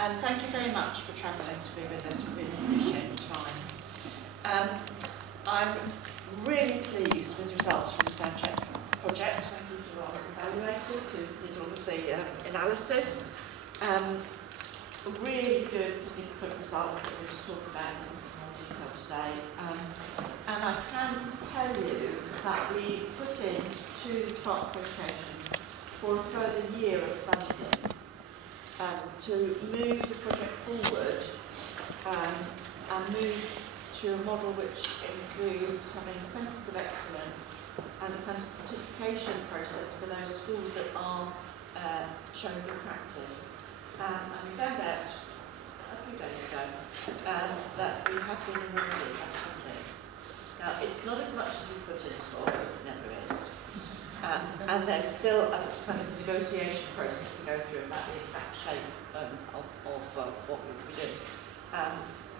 and thank you very much for travelling to be with us. We really appreciate your time. I'm really pleased with the results from the Sound Check project. Thank you to our evaluators who did all of the analysis. Really good, significant results that we'll just talk about in more detail today. And I can tell you that we put in to the Department for Education for a further year of funding to move the project forward and move to a model which includes having centres of excellence and a kind of certification process for those schools that are showing good practice. And we found out a few days ago that we have been awarded that funding. Now, it's not as much as we put in for, as it never is. And there's still a kind of negotiation process to go through about the exact shape of what we will be doing.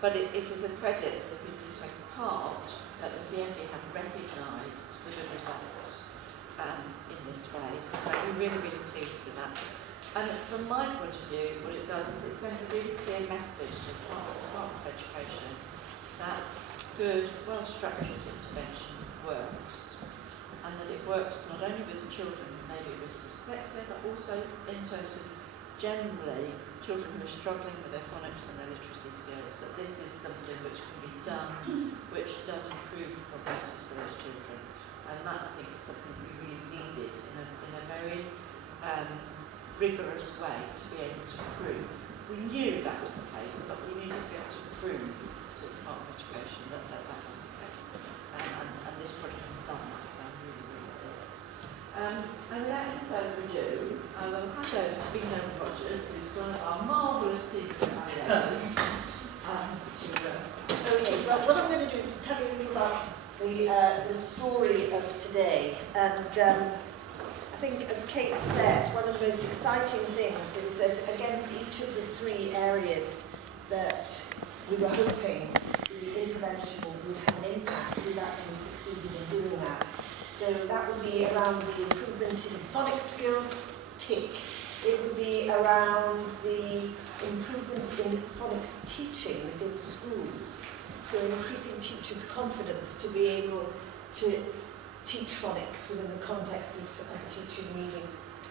But it is a credit to the people who take part that the DFE have recognised the good results in this way. So we're really, really pleased with that. And from my point of view, what it does is it sends a really clear message to the Department of Education that good, well-structured intervention works, and that it works not only with children who may be at risk of dyslexia, but also in terms of generally children who are struggling with their phonics and their literacy skills, that this is something which can be done, which does improve prognosis for those children. And that, I think, is something we really needed in a very rigorous way to be able to prove. We knew that was the case, but we needed to be able to prove to the Department of Education that was the case. And this project has done that, so I'm really, really pleased. And without any further ado, I will hand over to Bino Rogers, who's one of our marvellous team evaluators. Okay, well, what I'm going to do is tell you a little about the story of today. And I think, as Kate said, one of the most exciting things is that against each of the three areas that we were hoping the intervention would have an impact, we've actually succeeded in doing that. So that would be around the improvement in phonics skills, tick. It would be around the improvement in phonics teaching within schools. So increasing teachers' confidence to be able to teach phonics within the context of teaching reading.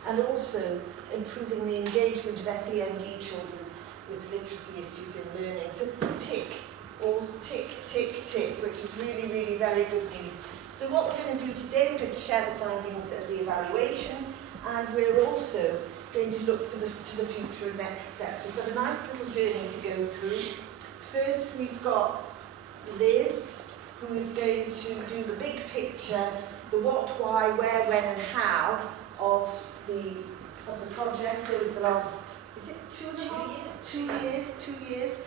And also improving the engagement of SEND children with literacy issues in learning. So tick, all tick, tick, tick, which is really, really very good news. So what we're going to do today, we're going to share the findings of the evaluation, and we're also going to look to the future and next steps. We've got a nice little journey to go through. First, we've got Liz, who is going to do the big picture, the what, why, where, when, and how of the project over the last, is it 2 years?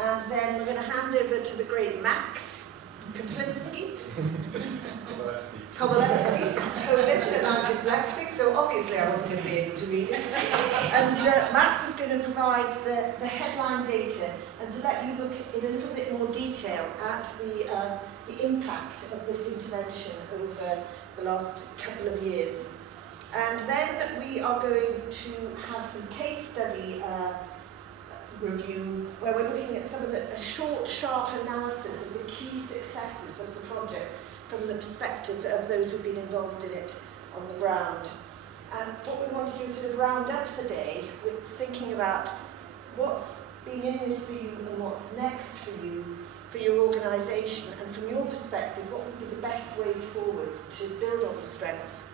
And then we're going to hand over to the great Max Kaplinski. Kovalevsky, it's Polish and I'm dyslexic, so obviously I wasn't going to be able to read it. And Max is going to provide the headline data and to let you look in a little bit more detail at the impact of this intervention over the last couple of years. And then we are going to have some case study review where we're looking at some of a short, sharp analysis of the key successes of the project from the perspective of those who've been involved in it on the ground. And what we want to do is sort of round up the day with thinking about what's been in this for you and what's next for you, for your organisation, and from your perspective, what would be the best ways forward to build on the strengths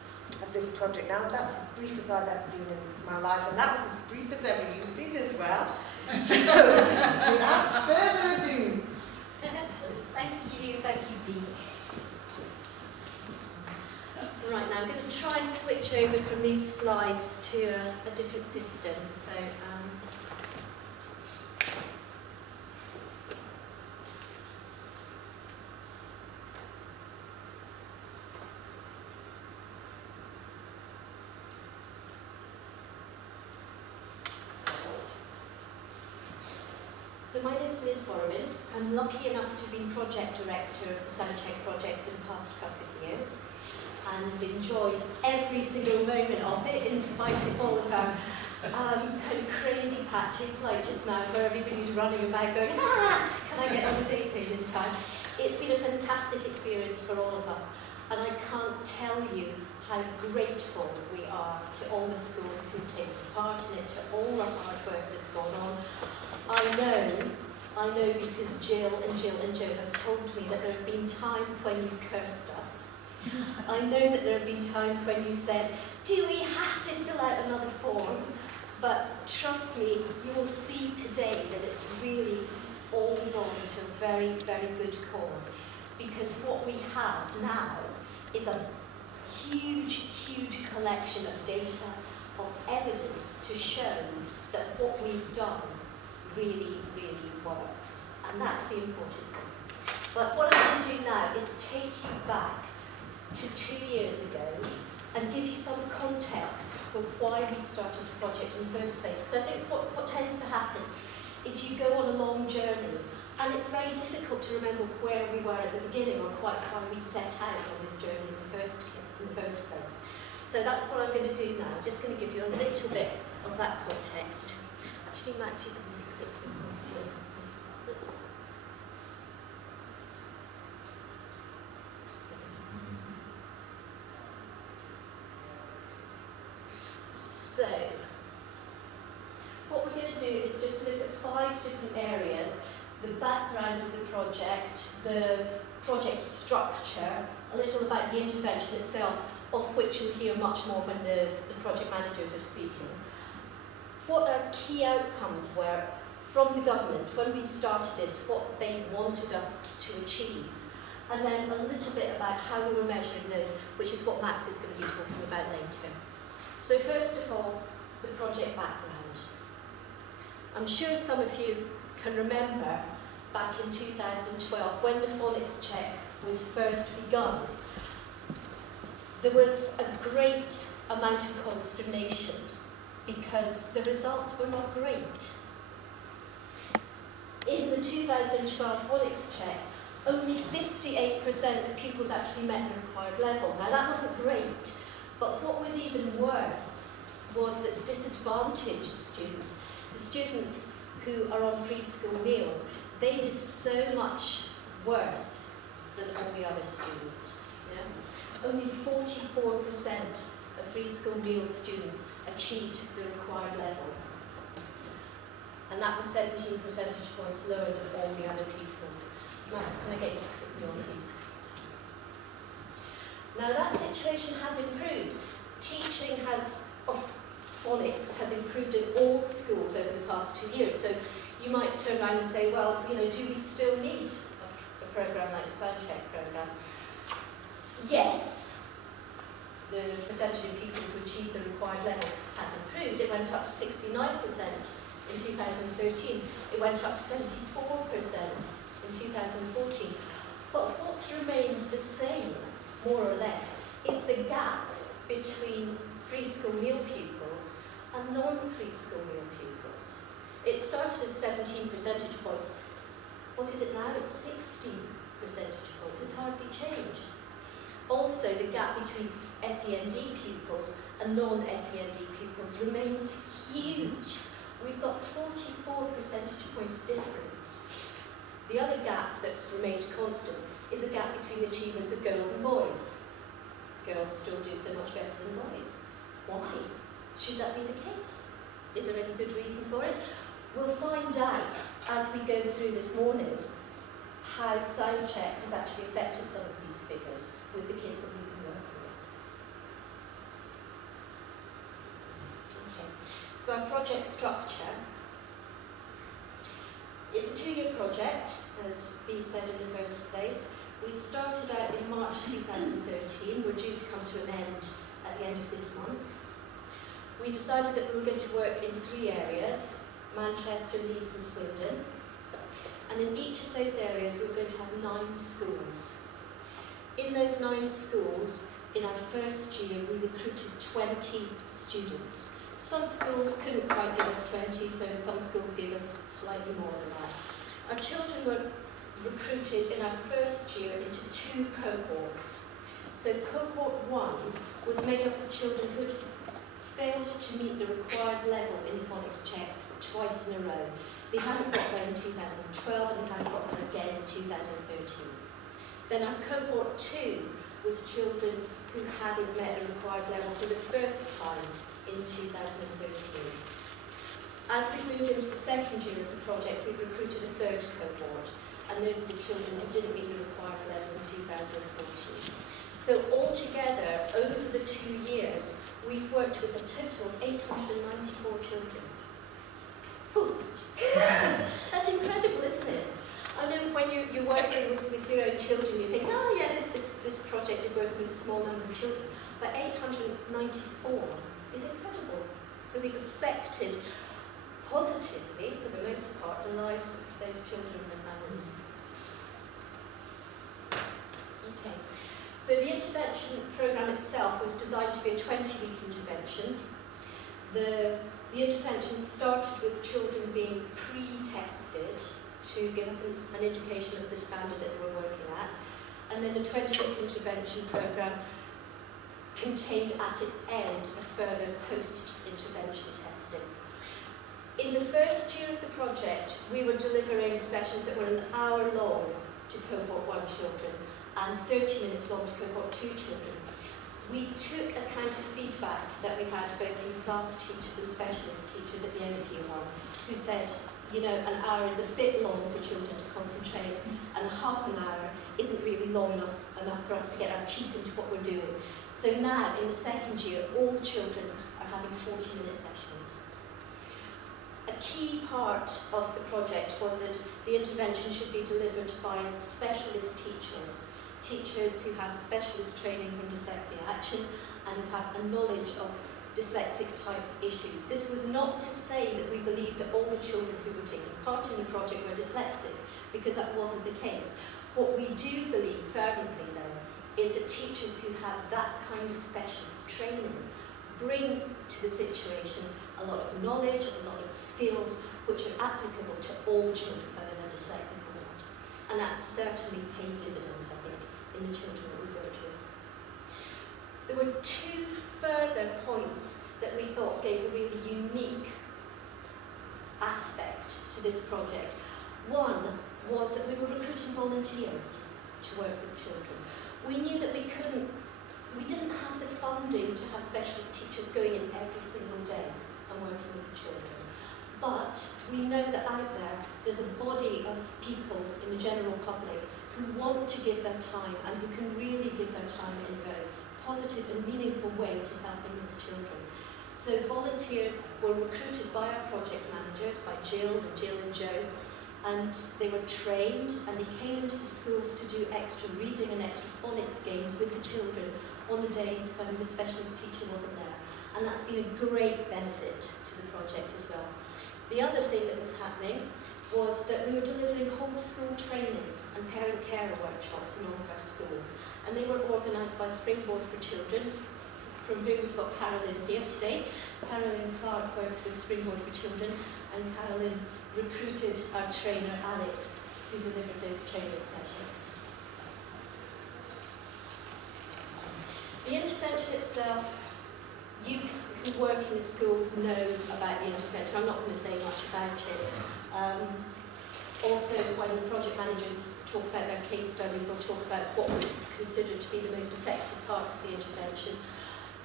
of this project. Now, that's as brief as I've ever been in my life, and that was as brief as ever you've been as well. So, without further ado. Thank you, Bea. Right, now I'm going to try and switch over from these slides to a different system. So, my name's Liz Warriman. I'm lucky enough to have been project director of the Sound Check project for the past couple of years, and enjoyed every single moment of it in spite of all of our kind of crazy patches like just now where everybody's running about going, ah, can I get on the data in time? It's been a fantastic experience for all of us, and I can't tell you how grateful we are to all the schools who've taken part in it, to all the hard work that's gone on. I know because Jill and Joe have told me that there have been times when you've cursed us. I know that there have been times when you said, do we have to fill out another form? But trust me, you will see today that it's really all belonging to a very, very good cause. Because what we have now is a huge, huge collection of data, of evidence to show that what we've done really, really works. And that's the important thing. But what I'm going to do now is take you back to 2 years ago and give you some context for why we started the project in the first place. Because I think what tends to happen is you go on a long journey, and it's very difficult to remember where we were at the beginning or quite how we set out on this journey in the first place. So that's what I'm going to do now. I'm just going to give you a little bit of that context. Actually, Max, you can click me. Oops. So, what we're going to do is just look at 5 different areas: the background of the project, the project structure, a little about the intervention itself, of which you'll hear much more when the project managers are speaking. What our key outcomes were from the government when we started this, what they wanted us to achieve, and then a little bit about how we were measuring those, which is what Max is going to be talking about later. So first of all, the project background. I'm sure some of you can remember back in 2012 when the phonics check was first begun. There was a great amount of consternation because the results were not great. In the 2012 phonics check, only 58% of pupils actually met the required level. Now that wasn't great, but what was even worse was that disadvantaged students, the students who are on free school meals, they did so much worse than all the other students. Yeah? Only 44% of free school meal students achieved the required level. And that was 17 percentage points lower than all the other pupils. Max, can I get you to click me on, please? Now that situation has improved. Teaching of phonics has improved in all schools over the past 2 years. So you might turn around and say, well, you know, do we still need a program like the SoundCheck program? Yes, the percentage of pupils who achieved the required level has improved. It went up to 69% in 2013. It went up to 74% in 2014. But what's remained the same, more or less, is the gap between free school meal pupils and non-free school meal pupils. It started as 17 percentage points. What is it now? It's 16 percentage points. It's hardly changed. Also, the gap between SEND pupils and non-SEND pupils remains huge. We've got 44 percentage points difference. The other gap that's remained constant is a gap between the achievements of girls and boys. Girls still do so much better than boys. Why? Should that be the case? Is there any good reason for it? We'll find out as we go through this morning how SoundCheck has actually affected some of these figures with the kids that we've been working with. Okay. So our project structure is a 2-year project, as Bea said in the first place. We started out in March 2013. We're due to come to an end at the end of this month. We decided that we were going to work in 3 areas: Manchester, Leeds and Swindon. And in each of those areas we were going to have 9 schools. In those 9 schools, in our first year, we recruited 20 students. Some schools couldn't quite give us 20, so some schools gave us slightly more than that. Our children were recruited in our first year into 2 cohorts. So cohort 1 was made up of children who had failed to meet the required level in the phonics check twice in a row. They hadn't got there in 2012 and they hadn't got there again in 2013. Then our cohort 2 was children who hadn't met the required level for the first time in 2013. As we moved into the second year of the project, we've recruited a third cohort, and those are the children who didn't meet the required level in 2014. So altogether, over the 2 years, we've worked with a total of 894 children. Whew. That's incredible, isn't it? I know when you're working with your own children, you think, oh yeah, this project is working with a small number of children. But 894 is incredible. So we've affected positively, for the most part, the lives of those children and their families. Okay. So the intervention programme itself was designed to be a 20-week intervention. The intervention started with children being pre-tested to give us an indication of the standard that we're working at. And then the 20-week intervention programme contained at its end a further post-intervention testing. In the first year of the project, we were delivering sessions that were an hour long to cohort 1 children and 30 minutes long to cohort 2 children. We took account of feedback that we had both from class teachers and specialist teachers at the end of year 1 who said, you know, an hour is a bit long for children to concentrate and half an hour isn't really long enough for us to get our teeth into what we're doing. So now, in the second year, all children are having 40-minute sessions. A key part of the project was that the intervention should be delivered by specialist teachers, teachers who have specialist training from Dyslexia Action and have a knowledge of dyslexic type issues. This was not to say that we believed that all the children who were taking part in the project were dyslexic, because that wasn't the case. What we do believe fervently, though, is that teachers who have that kind of specialist training bring to the situation a lot of knowledge, a lot of skills, which are applicable to all children, whether they're dyslexic or not. And that's certainly paid dividends, I think, in the children that we've worked with. There were 2 further points that we thought gave a really unique aspect to this project. One was that we were recruiting volunteers to work with children. We knew that we didn't have the funding to have specialist teachers going in every single day and working with the children. But we know that out there's a body of people in the general public who want to give their time and who can really give their time in a very positive and meaningful way to helping these children. So volunteers were recruited by our project managers, by Jill and Joe, and they were trained and they came into the schools to do extra reading and extra phonics games with the children on the days when the specialist teacher wasn't there. And that's been a great benefit to the project as well. The other thing that was happening was that we were delivering whole school training and parent-carer workshops in all of our schools. And they were organised by Springboard for Children, from whom we've got Carolyn here today. Carolyn Clark works with Springboard for Children, and Carolyn recruited our trainer Alex, who delivered those training sessions. The intervention itself, you who work in the schools know about the intervention. I'm not going to say much about it. Also, when the project managers talk about their case studies or talk about what was considered to be the most effective part of the intervention,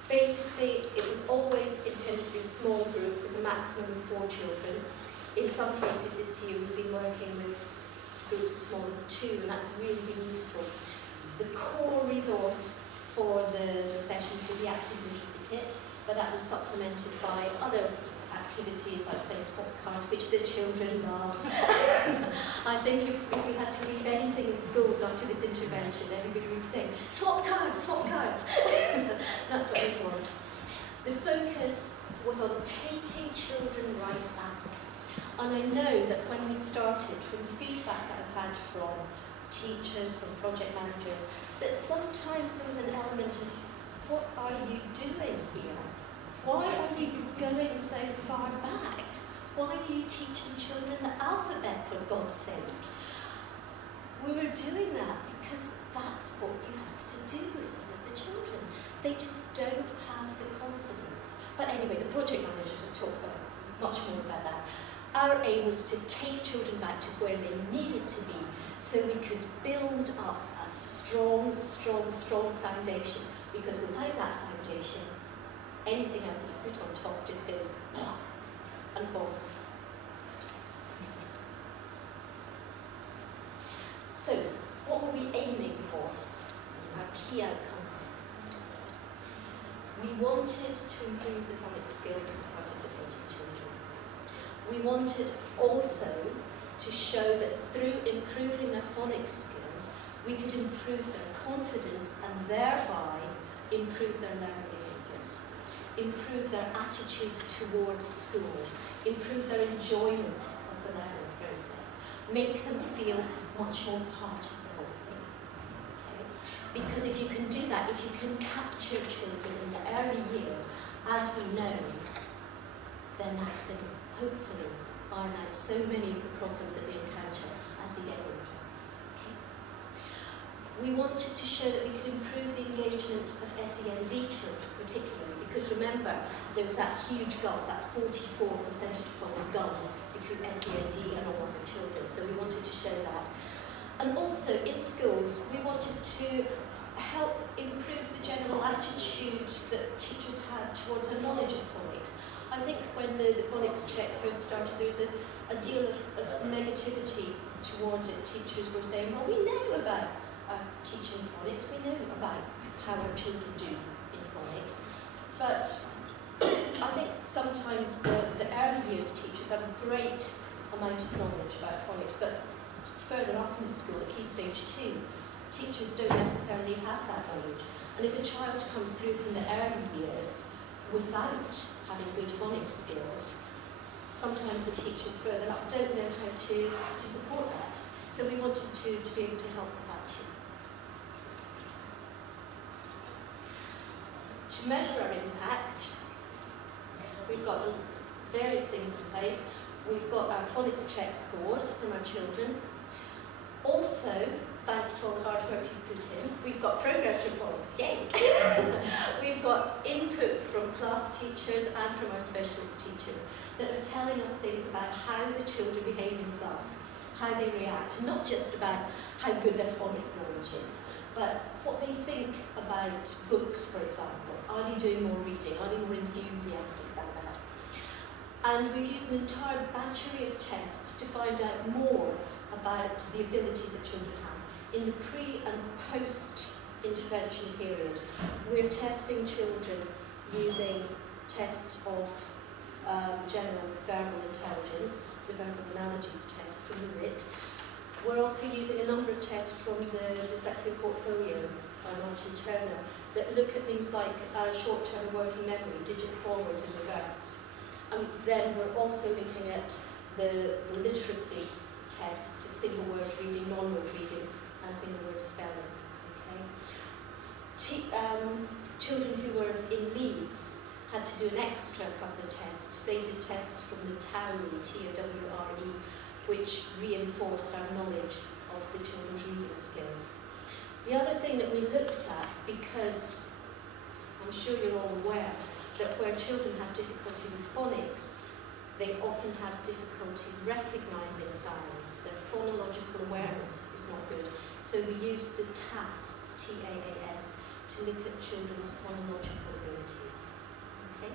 basically it was always intended to be a small group with a maximum of 4 children. In some cases this year we've been working with groups as small as 2, and that's really been useful. The core resource for the sessions was the active literacy kit, but that was supplemented by other activities like playing swap cards, which the children love. I think if we had to leave anything in schools after this intervention, everybody would be saying, swap cards, swap cards. That's what we want. The focus was on taking children right back. And I know that when we started, from the feedback that I've had from teachers, from project managers, that sometimes there was an element of, what are you doing here? Why are you going so far back? Why are you teaching children the alphabet, for God's sake? We were doing that because that's what you have to do with some of the children. They just don't have the confidence But anyway, the project managers will talk about much more about that. Our aim was to take children back to where they needed to be so we could build up a strong foundation, because without that foundation, anything else that you put on top just goes and falls off. So, what were we aiming for? Our key outcomes. We wanted to improve the phonics skills of participating children. We wanted also to show that through improving their phonics skills, we could improve their confidence and thereby improve their learning behaviours, improve their attitudes towards school, improve their enjoyment of the learning process, make them feel much more part of the whole thing. Okay? Because if you can do that, if you can capture children in the early years, as we know, then that's going to hopefully iron out so many of the problems that they encounter as they get older. Okay? We wanted to show that we could improve the engagement of SEND children particularly, because remember, there was that huge gulf, that 44 percentage points gulf between SEND and all other children, so we wanted to show that. And also, in schools, we wanted to help improve the general attitude that teachers had towards a knowledge of phonics. I think when the phonics check first started, there was a deal of negativity towards it. Teachers were saying, well, we know about teaching phonics, we know about how our children do in phonics. But I think sometimes the early years teachers have a great amount of knowledge about phonics, but further up in the school, at Key Stage 2, teachers don't necessarily have that knowledge. And if a child comes through from the early years without having good phonics skills, sometimes the teachers further up don't know how to support that. So we wanted to be able to help with that too. To measure our impact, we've got various things in place. We've got our phonics check scores from our children. Also, thanks to all the hard work you put in, we've got progress reports, yay! We've got input from class teachers and from our specialist teachers that are telling us things about how the children behave in class, how they react, not just about how good their phonics knowledge is, but what they think about books, for example. Are they doing more reading? Are they more enthusiastic about that? And we've used an entire battery of tests to find out more about the abilities that children have. In the pre- and post-intervention period, we're testing children using tests of general verbal intelligence, the verbal analogies test from the RIT. We're also using a number of tests from the Dyslexia Portfolio by Martin Turner that look at things like short-term working memory, digits forwards and reverse. And then we're also looking at the literacy tests, single word reading, non-word reading, and single word spelling. Okay? Children who were in Leeds had to do an extra couple of tests. They did tests from the TOWRE, T-O-W-R-E, which reinforced our knowledge of the children's reading skills. The other thing that we looked at, because I'm sure you're all aware that where children have difficulty with phonics, they often have difficulty recognising sounds. Their phonological awareness is not good. So we use the TAS, T-A-A-S, to look at children's phonological abilities. Okay?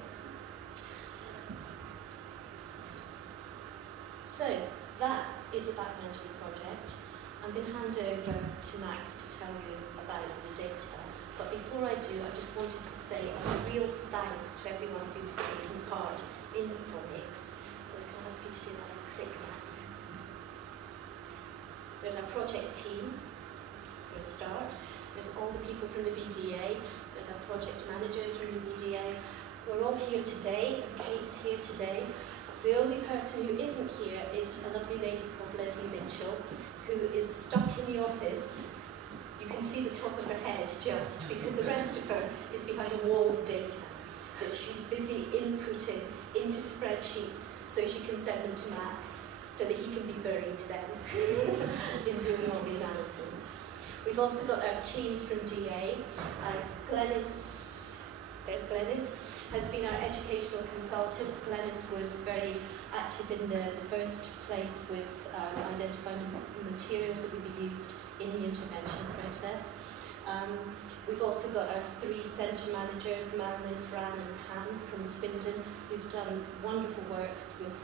So that is the background to the project. I'm going to hand over to Max to tell you about the data. But before I do, I just wanted to say a real thanks to everyone who's taken part in phonics. So can I ask you to do that? Click, Max. There's our project team for a start. There's all the people from the BDA. There's our project managers from the BDA. We're all here today, and Kate's here today. The only person who isn't here is a lovely lady called Leslie Mitchell, who is stuck in the office. You can see the top of her head just, because the rest of her is behind a wall of data that she's busy inputting into spreadsheets so she can send them to Max, so that he can be buried then in doing all the analysis. We've also got our team from DA, Glenys, there's Glenys, has been our educational consultant. Glenys was very active in the first place with identifying the materials that would be used in the intervention process. We've also got our 3 centre managers, Marilyn, Fran and Pam from Swindon, who've done wonderful work with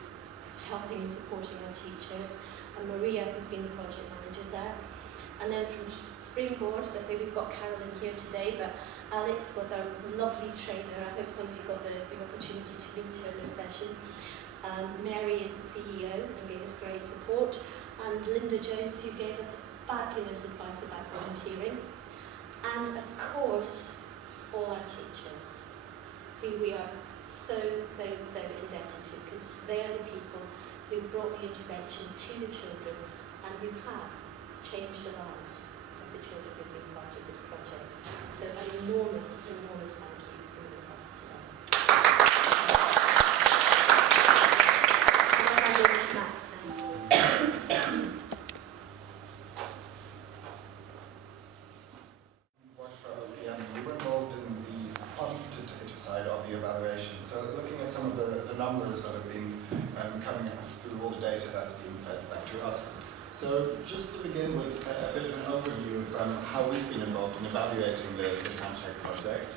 helping and supporting our teachers, and Maria, who's been the project manager there. And then from Springboard, as I say, we've got Carolyn here today, but Alex was our lovely trainer. I hope somebody got the opportunity to meet her in a session. Mary is the CEO and gave us great support, and Linda Jones, who gave us fabulous advice about volunteering. And of course, all our teachers, who we are so indebted to, because they are the people who brought the intervention to the children and who have changed the lives of the children who have been part of this project. So an enormous thank you from the class today. And then I go to Max now. We were involved in the quantitative side of the evaluation, so looking at some of the numbers that have been coming through all the data that's being fed back to us. So just to begin with a bit of an overview of how we've been involved in evaluating the Soundcheck project.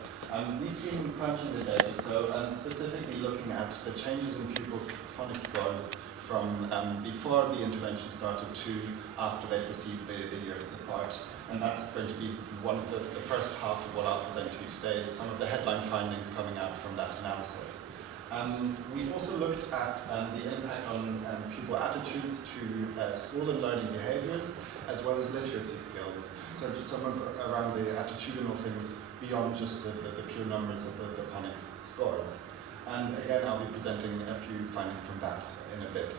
We've been crunching the data, so specifically looking at the changes in pupils' phonics scores from before the intervention started to after they've received the year of support. And that's going to be one of the first half of what I'll present to you today, is some of the headline findings coming out from that analysis. We've also looked at the impact on pupil attitudes to school and learning behaviours, as well as literacy skills. So just some of around the attitudinal things beyond just the pure numbers of the phonics scores. And again, I'll be presenting a few findings from that in a bit.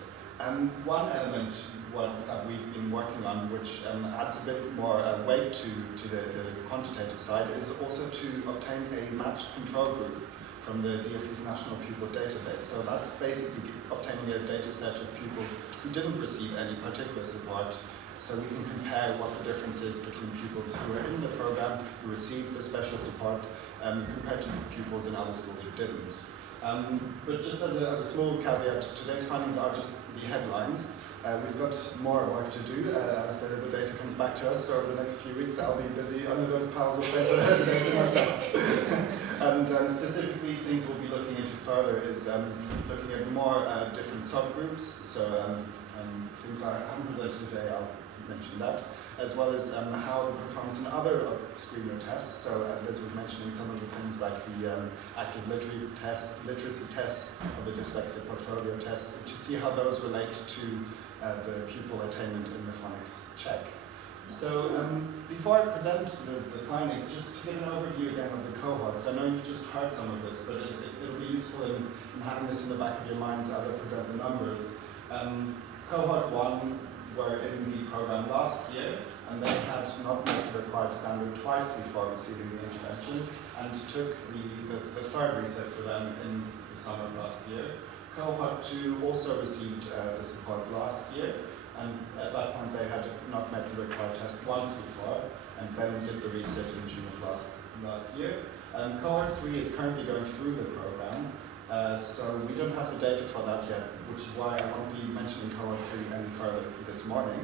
One element that we've been working on, which adds a bit more weight to the quantitative side, is also to obtain a matched control group from the DfE's National Pupil Database. So that's basically obtaining a data set of pupils who didn't receive any particular support, so we can compare what the difference is between pupils who were in the program, who received the special support, compared to pupils in other schools who didn't. But just as a small caveat, today's findings are just the headlines. We've got more work to do as the data comes back to us, so over the next few weeks I'll be busy under those piles of paper data myself. And specifically, things we'll be looking into further is looking at more different subgroups, so things I haven't presented today, I'll mention that, as well as how the performance in other screener tests, so as Liz was mentioning, some of the things like the active literacy tests, or the dyslexia portfolio tests, to see how those relate to the pupil attainment in the phonics check. So before I present the findings, just to give an overview again of the cohorts. I know you've just heard some of this, but it'll be useful in having this in the back of your minds as I present the numbers. Cohort 1 were in the program last year, and they had not met the required standard twice before receiving the intervention, and took the third reset for them in the summer of last year. Cohort 2 also received the support last year, and at that point they had not met the required test once before, and then did the reset in June of last year. Cohort 3 is currently going through the program, so we don't have the data for that yet, which is why I won't be mentioning cohort 3 any further this morning.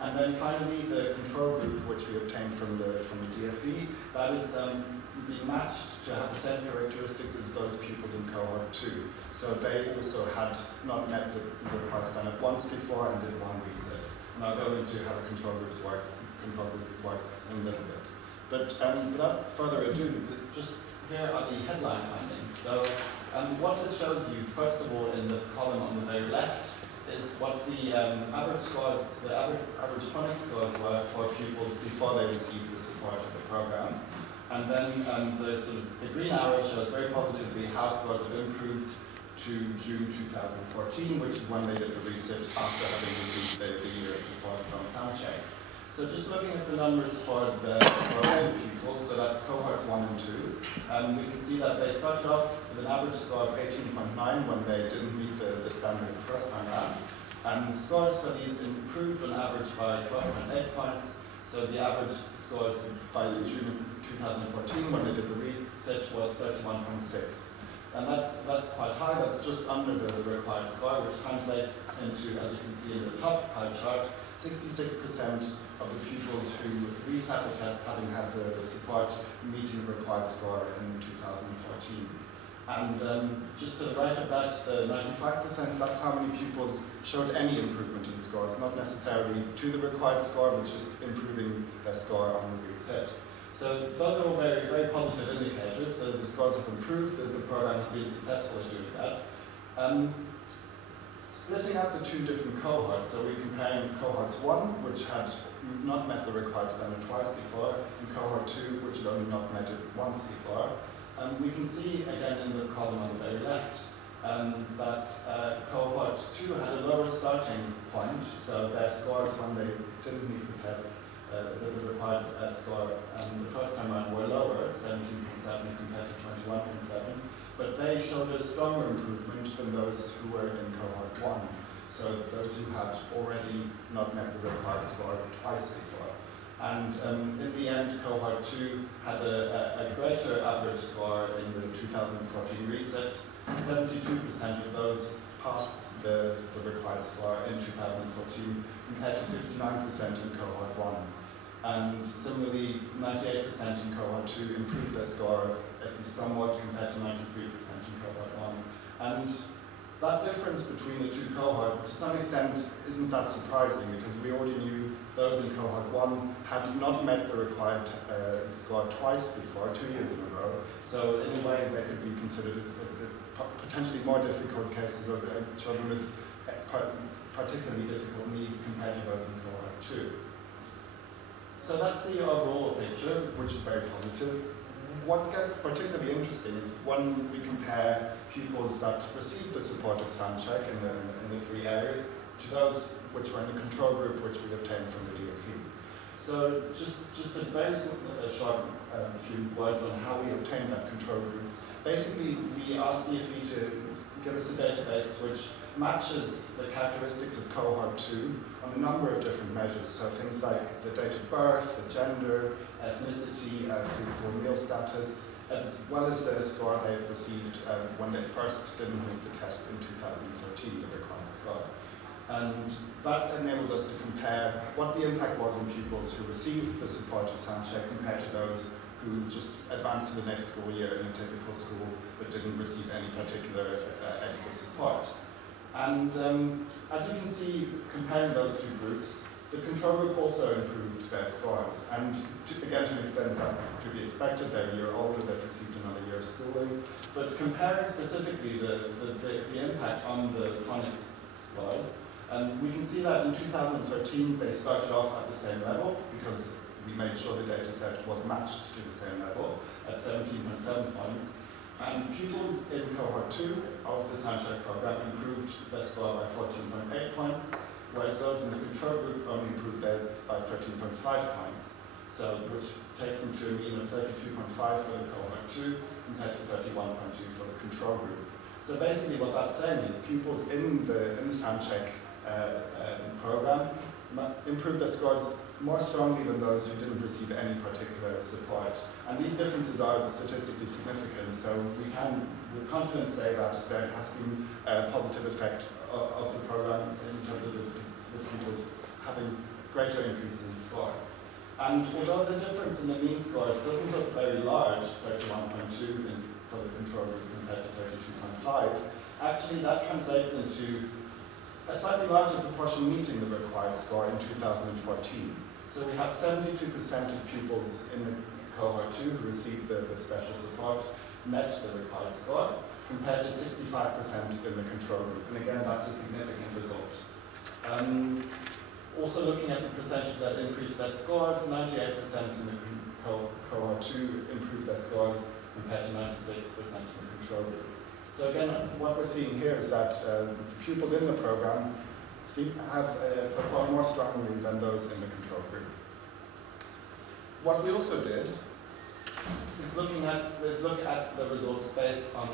And then finally, the control group, which we obtained from the DfE, that is being matched to have the same characteristics as those pupils in cohort 2. So they also had not met the required standard once before and did one reset. And I'll go into how the control group works in a little bit. But without further ado, just here are the headline findings. So what this shows you, first of all, in the column on the very left, is what the average scores, the average phonics scores were for pupils before they received the support of the program. And then the green arrow shows very positively how scores have improved to June 2014, which is when they did the reset after having received the year of support from Soundcheck. So just looking at the numbers for all pupils, so that's cohorts 1 and 2, we can see that they started off with an average score of 18.9 when they didn't meet the standard the first time around. And the scores for these improved on average by 12.8 points, so the average scores by June 2014 when they did the reset was 31.6. And that's quite high. That's just under the required score, which translates into, as you can see in the top pie chart, 66% of the pupils who resat the test having had the support meeting the required score in 2014. And just to the right of that, the 95%, that's how many pupils showed any improvement in scores, not necessarily to the required score, but just improving their score on the reset. So those are all very, very positive indicators. The scores have improved, the program has been successful in doing that. Splitting out the two different cohorts, so we're comparing cohorts 1, which had not met the required standard twice before, and cohort 2, which had only not met it once before. We can see, again in the column on the very left, that cohort 2 had a lower starting point, so their scores when they didn't meet the test, the required score the first time around were lower, 17.7 compared to 21.7. But they showed a stronger improvement than those who were in cohort 1. So those who had already not met the required score twice before. And in the end, cohort 2 had a greater average score in the 2014 reset. 72% of those passed the required score in 2014, compared to 59% in cohort 1. And similarly, 98% in cohort 2 improved their score at least somewhat compared to 93% in cohort 1. And that difference between the two cohorts, to some extent, isn't that surprising, because we already knew those in cohort 1 had not met the required score twice before, 2 years in a row. So in a way, they could be considered as potentially more difficult cases of children with particularly difficult needs compared to those in cohort 2. So that's the overall picture, which is very positive. What gets particularly interesting is when we compare pupils that received the supportive sound check in the 3 areas to those which were in the control group, which we obtained from the DFE. So just a very short few words on how we obtained that control group. Basically, we asked DFE to give us a database which matches the characteristics of cohort 2 on a number of different measures. So things like the date of birth, the gender, ethnicity, free school meal status, as well as the score they've received when they first didn't meet the test in 2013, the required score. And that enables us to compare what the impact was in pupils who received the supportive sound check compared to those who just advanced to the next school year in a typical school but didn't receive any particular extra support. And as you can see, comparing those two groups, the control group also improved their scores. And again, to an extent that is to be expected, they're a year older, they've received another year of schooling. But comparing specifically the impact on the phonics scores, we can see that in 2013 they started off at the same level, because we made sure the data set was matched to the same level at 17.7 points. And pupils in cohort 2 of the sound check program improved their score by 14.8 points, whereas those in the control group only improved theirs by 13.5 points, so which takes them to a mean of 32.5 for the cohort 2 compared to 31.2 for the control group. So basically what that's saying is pupils in the sound check program improved their scores more strongly than those who didn't receive any particular support. And these differences are statistically significant, so we can with confidence say that there has been a positive effect of the program in terms of the pupils having greater increases in scores. And although the difference in the mean scores doesn't look very large, 31.2 for the control group compared to 32.5, actually that translates into a slightly larger proportion meeting the required score in 2014. So we have 72% of pupils in the cohort 2 who received the special support met the required score, compared to 65% in the control group. And again, that's a significant result. Also looking at the percentage that increased their scores, 98% in the cohort 2 improved their scores compared to 96% in the control group. So again, what we're seeing here is that the pupils in the program have performed more strongly than those in the control group. What we also did is look at the results based on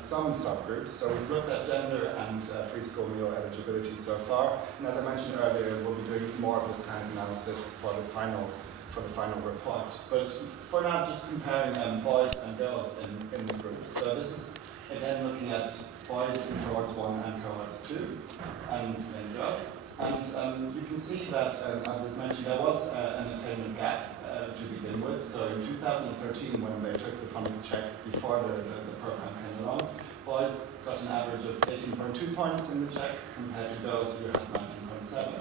some subgroups. So we've looked at gender and free school meal eligibility so far, and as I mentioned earlier, we'll be doing more of this kind of analysis for the final report. But for now, just comparing boys and girls in the groups. So this is again looking at boys in cohorts 1 and cohorts 2, and girls. And you can see that, as was mentioned, there was an attainment gap to begin with. So in 2013, when they took the phonics check before the program came along, boys got an average of 18.2 points in the check compared to girls who had 19.7.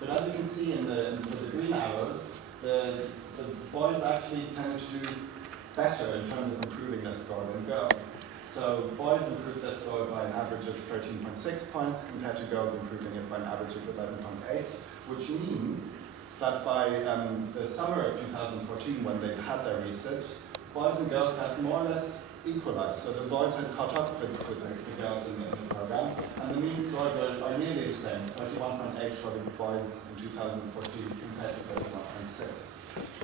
But as you can see in the green arrows, the boys actually tended to do better in terms of improving their score than girls. So boys improved their score by an average of 13.6 points compared to girls improving it by an average of 11.8, which means that by the summer of 2014, when they had their research, boys and girls had more or less equalized. So the boys had caught up with the girls in the program, and the mean scores are nearly the same, 31.8 for the boys in 2014 compared to 31.6.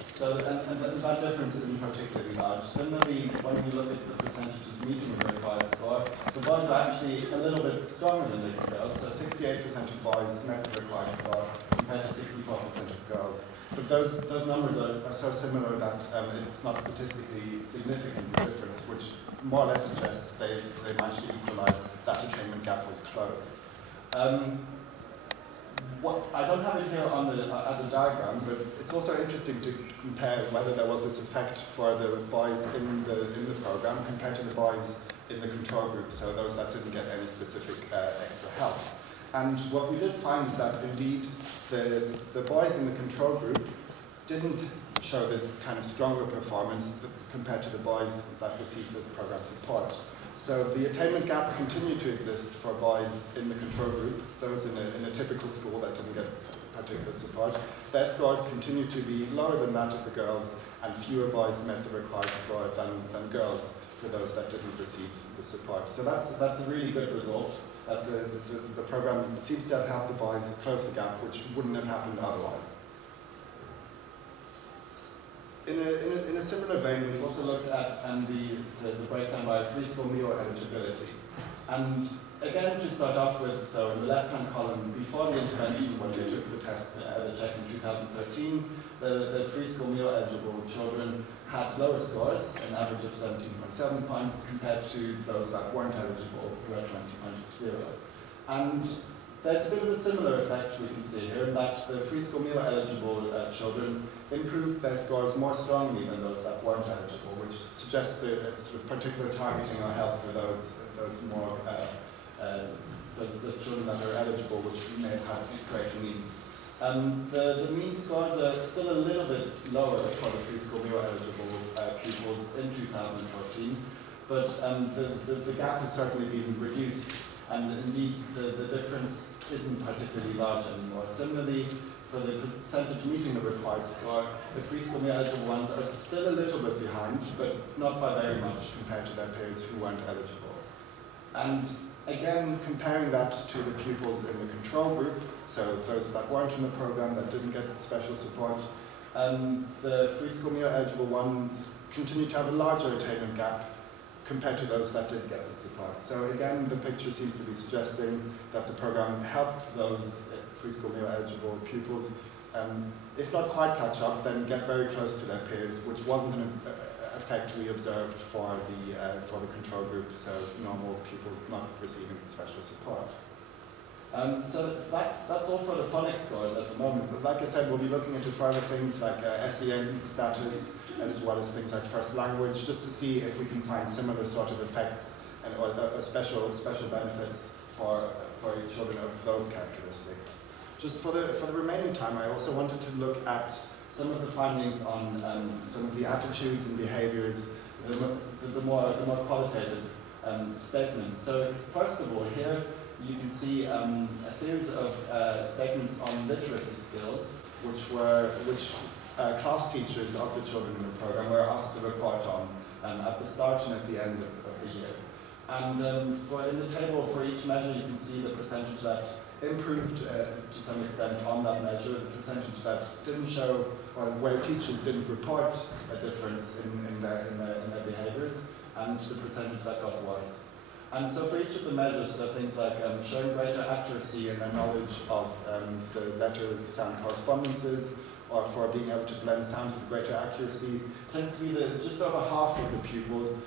So, and that difference isn't particularly large. Similarly, when we look at the percentages meeting the required score, the boys are actually a little bit stronger than the girls. So 68% of boys met the required score compared to 64% of girls. But those numbers are so similar that it's not statistically significant difference, which more or less suggests they managed to equalize that attainment gap was closed. I don't have it here on as a diagram, but it's also interesting to compare whether there was this effect for the boys in the program compared to the boys in the control group, so those that didn't get any specific extra help. And what we did find is that indeed the boys in the control group didn't show this kind of stronger performance compared to the boys that received the program support. So the attainment gap continued to exist for boys in the control group, those in a typical school that didn't get particular support. Their scores continued to be lower than that of the girls, and fewer boys met the required score than girls for those that didn't receive the support. So that's a really good result, that the program seems to have helped the boys close the gap, which wouldn't have happened otherwise. In a similar vein, we've also looked at the breakdown by free school meal eligibility. And again, to start off with, so in the left-hand column, before the intervention, when they took the test, the check in 2013, the free school meal eligible children had lower scores, an average of 17.7 points, compared to those that weren't eligible, who had 20.0. And there's a bit of a similar effect we can see here, that the free school meal eligible children improved their scores more strongly than those that weren't eligible, which suggests a sort of particular targeting or help for those children that are eligible, which may have had greater needs. The mean scores are still a little bit lower for the free school meal eligible pupils in 2014, but the gap has certainly been reduced, and indeed the difference isn't particularly large anymore. Similarly, for the percentage meeting the required score, the free school meal eligible ones are still a little bit behind, but not by very much compared to their peers who weren't eligible. And again, comparing that to the pupils in the control group, so those that weren't in the program, that didn't get special support, the free school meal eligible ones continue to have a larger attainment gap compared to those that did get the support. So again, the picture seems to be suggesting that the program helped those free school meal eligible pupils, if not quite catch up, then get very close to their peers, which wasn't an effect we observed for the control group, so normal pupils not receiving special support. So that's all for the phonics scores at the moment. But like I said, we'll be looking into further things like SEN status, as well as things like first language, just to see if we can find similar sort of effects or special benefits for children of those characteristics. Just for the remaining time, I also wanted to look at some of the findings on some of the attitudes and behaviors, the more qualitative statements. So first of all, here you can see a series of statements on literacy skills, which class teachers of the children in the program were asked to report on at the start and at the end of the year. And in the table for each measure, you can see the percentage that improved to some extent on that measure, the percentage that didn't show, or where teachers didn't report a difference in their behaviors, and the percentage that got worse. And so for each of the measures, so things like showing greater accuracy in their knowledge of the letter sound correspondences, or for being able to blend sounds with greater accuracy, tends to be that just over half of the pupils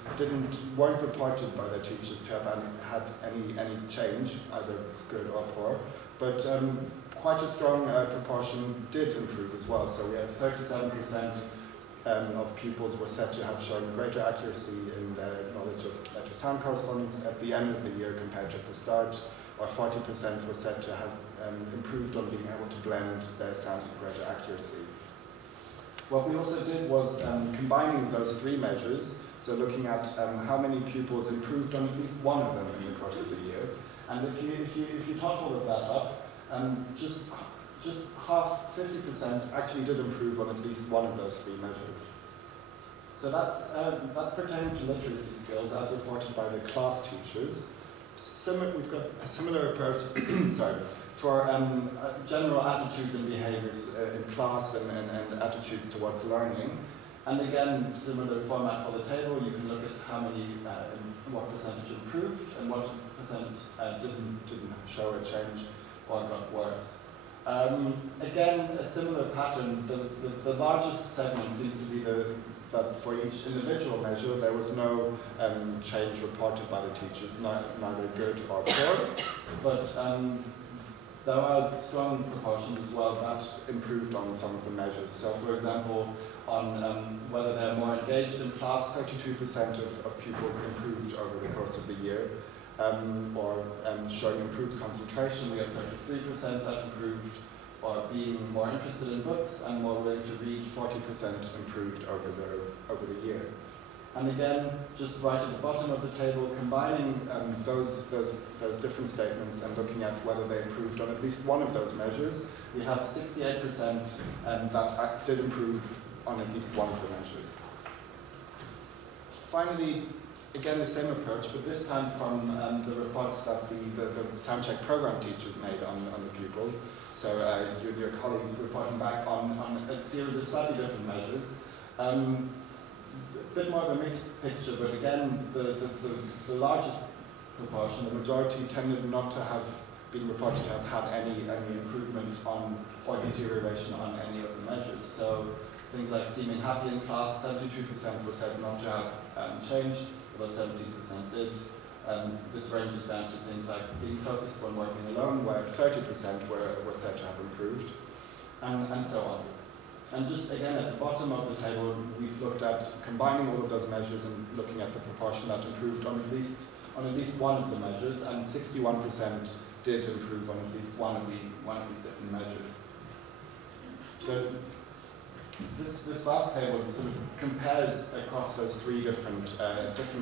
weren't reported by their teachers to have had any change, either good or poor, but quite a strong proportion did improve as well. So we had 37% of pupils were said to have shown greater accuracy in their knowledge of letter-sound correspondence at the end of the year compared to at the start, or 40% were said to have improved on being able to blend their sounds with greater accuracy. What we also did was combining those three measures, so looking at how many pupils improved on at least one of them in the course of the year. And if you tot all of that up, just half, 50% actually did improve on at least one of those three measures. So that's pertaining to literacy skills as reported by the class teachers. We've got a similar approach for general attitudes and behaviours in class and attitudes towards learning. And again, similar format for the table. You can look at how many, what percentage improved and what percent didn't show a change or got worse. Again, a similar pattern. The largest segment seems to be that for each individual measure there was no change reported by the teachers, neither good or poor, but there are strong proportions as well that improved on some of the measures. So for example, on whether they're more engaged in class, 32% of pupils improved over the course of the year. Or showing improved concentration, we have 33% that improved, or being more interested in books and more willing to read, 40% improved over the year. And again, just right at the bottom of the table, combining those different statements and looking at whether they improved on at least one of those measures, we have 68% that did improve on at least one of the measures. Finally, again, the same approach, but this time from the reports that the soundcheck program teachers made on the pupils. So you and your colleagues reporting back on a series of slightly different measures. It's a bit more of a mixed picture, but again, the largest proportion, the majority, tended not to have been reported to have had any improvement on or deterioration on any of the measures. So things like seeming happy in class, 72% were said not to have changed, although 17% did. This ranges down to things like being focused when working alone, where 30% were said to have improved, and so on. And just again, at the bottom of the table, we've looked at combining all of those measures and looking at the proportion that improved on at least one of the measures, and 61% did improve on at least one of these different measures. So this last table sort of compares across those three different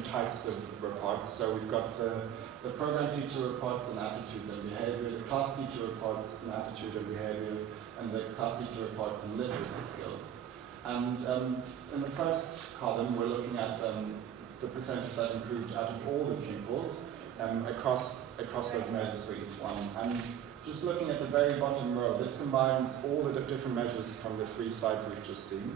types of reports. So we've got the program teacher reports on attitudes and behavior, the class teacher reports on attitude and behavior, and the class teacher reports on literacy skills. And in the first column, we're looking at the percentage that improved out of all the pupils across those measures for each one. And just looking at the very bottom row, this combines all the different measures from the three slides we've just seen,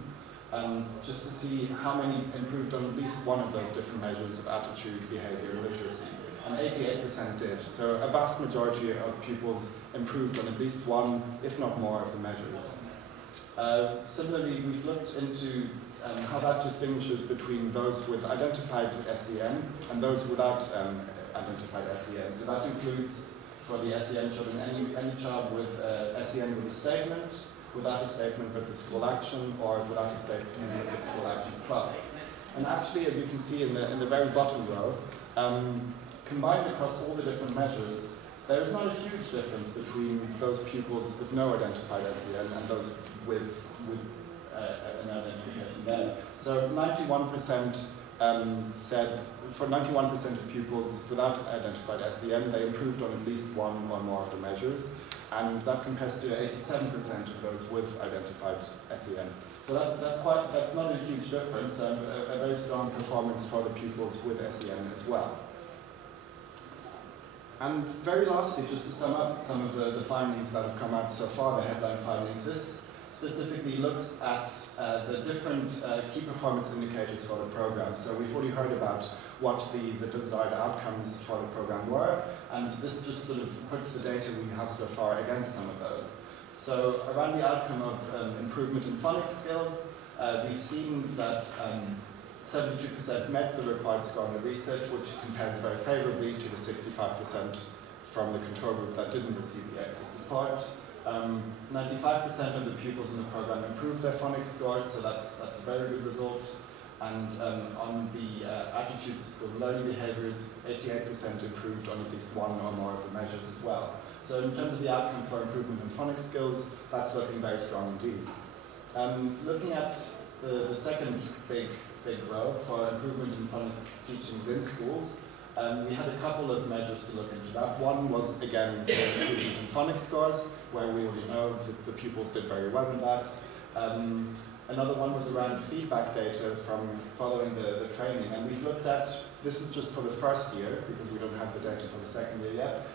just to see how many improved on at least one of those different measures of attitude, behavior, and literacy. And 88% did. So a vast majority of pupils improved on at least one, if not more, of the measures. Similarly, we've looked into how that distinguishes between those with identified SEN and those without identified SEN. So that includes, for the SEN children, any child with SEN with a statement, without a statement but with school action, or without a statement but with school action plus. And actually, as you can see in the very bottom row, combined across all the different measures, there is not a huge difference between those pupils with no identified SEN and those with an identification there. So 91% said, for 91% of pupils without identified SEN, they improved on at least one or more of the measures, and that compares to 87% of those with identified SEN. So that's not a huge difference, and a very strong performance for the pupils with SEN as well. And very lastly, just to sum up some of the findings that have come out so far, the headline findings, this specifically looks at the different key performance indicators for the program. So we've already heard about what the desired outcomes for the program were, and this just sort of puts the data we have so far against some of those. So around the outcome of improvement in phonics skills, we've seen that 72% met the required score in the research, which compares very favourably to the 65% from the control group that didn't receive the extra support. 95% of the pupils in the programme improved their phonics scores, so that's a very good result. And on the attitudes to school learning behaviours, 88% improved on at least one or more of the measures as well. So in terms of the outcome for improvement in phonics skills, that's looking very strong indeed. Looking at the second big row for improvement in phonics teaching within schools, we had a couple of measures to look into that. One was, again, the improvement in phonics scores, where we already know that the pupils did very well in that. Another one was around feedback data from following the training, and we've looked at, this is just for the first year, because we don't have the data for the second year yet,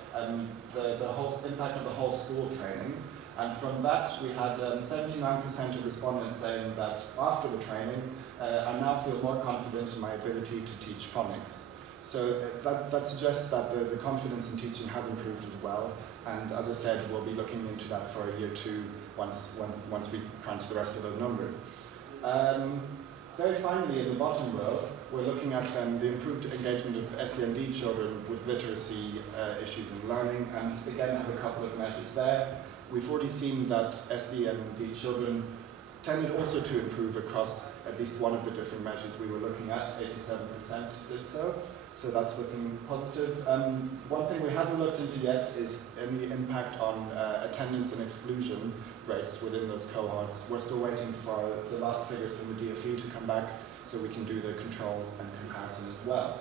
the whole impact of the whole school training. And from that, we had 79% of respondents saying that after the training, I now feel more confident in my ability to teach phonics. So that suggests that the confidence in teaching has improved as well. And as I said, we'll be looking into that for a year two once we crunch the rest of those numbers. Very finally, in the bottom row, we're looking at the improved engagement of SEND children with literacy issues in learning, and again, have a couple of measures there. We've already seen that SEND children tended also to improve across at least one of the different measures we were looking at, 87% did so. So that's looking positive. One thing we haven't looked into yet is any impact on attendance and exclusion rates within those cohorts. We're still waiting for the last figures from the DFE to come back so we can do the control and comparison as well.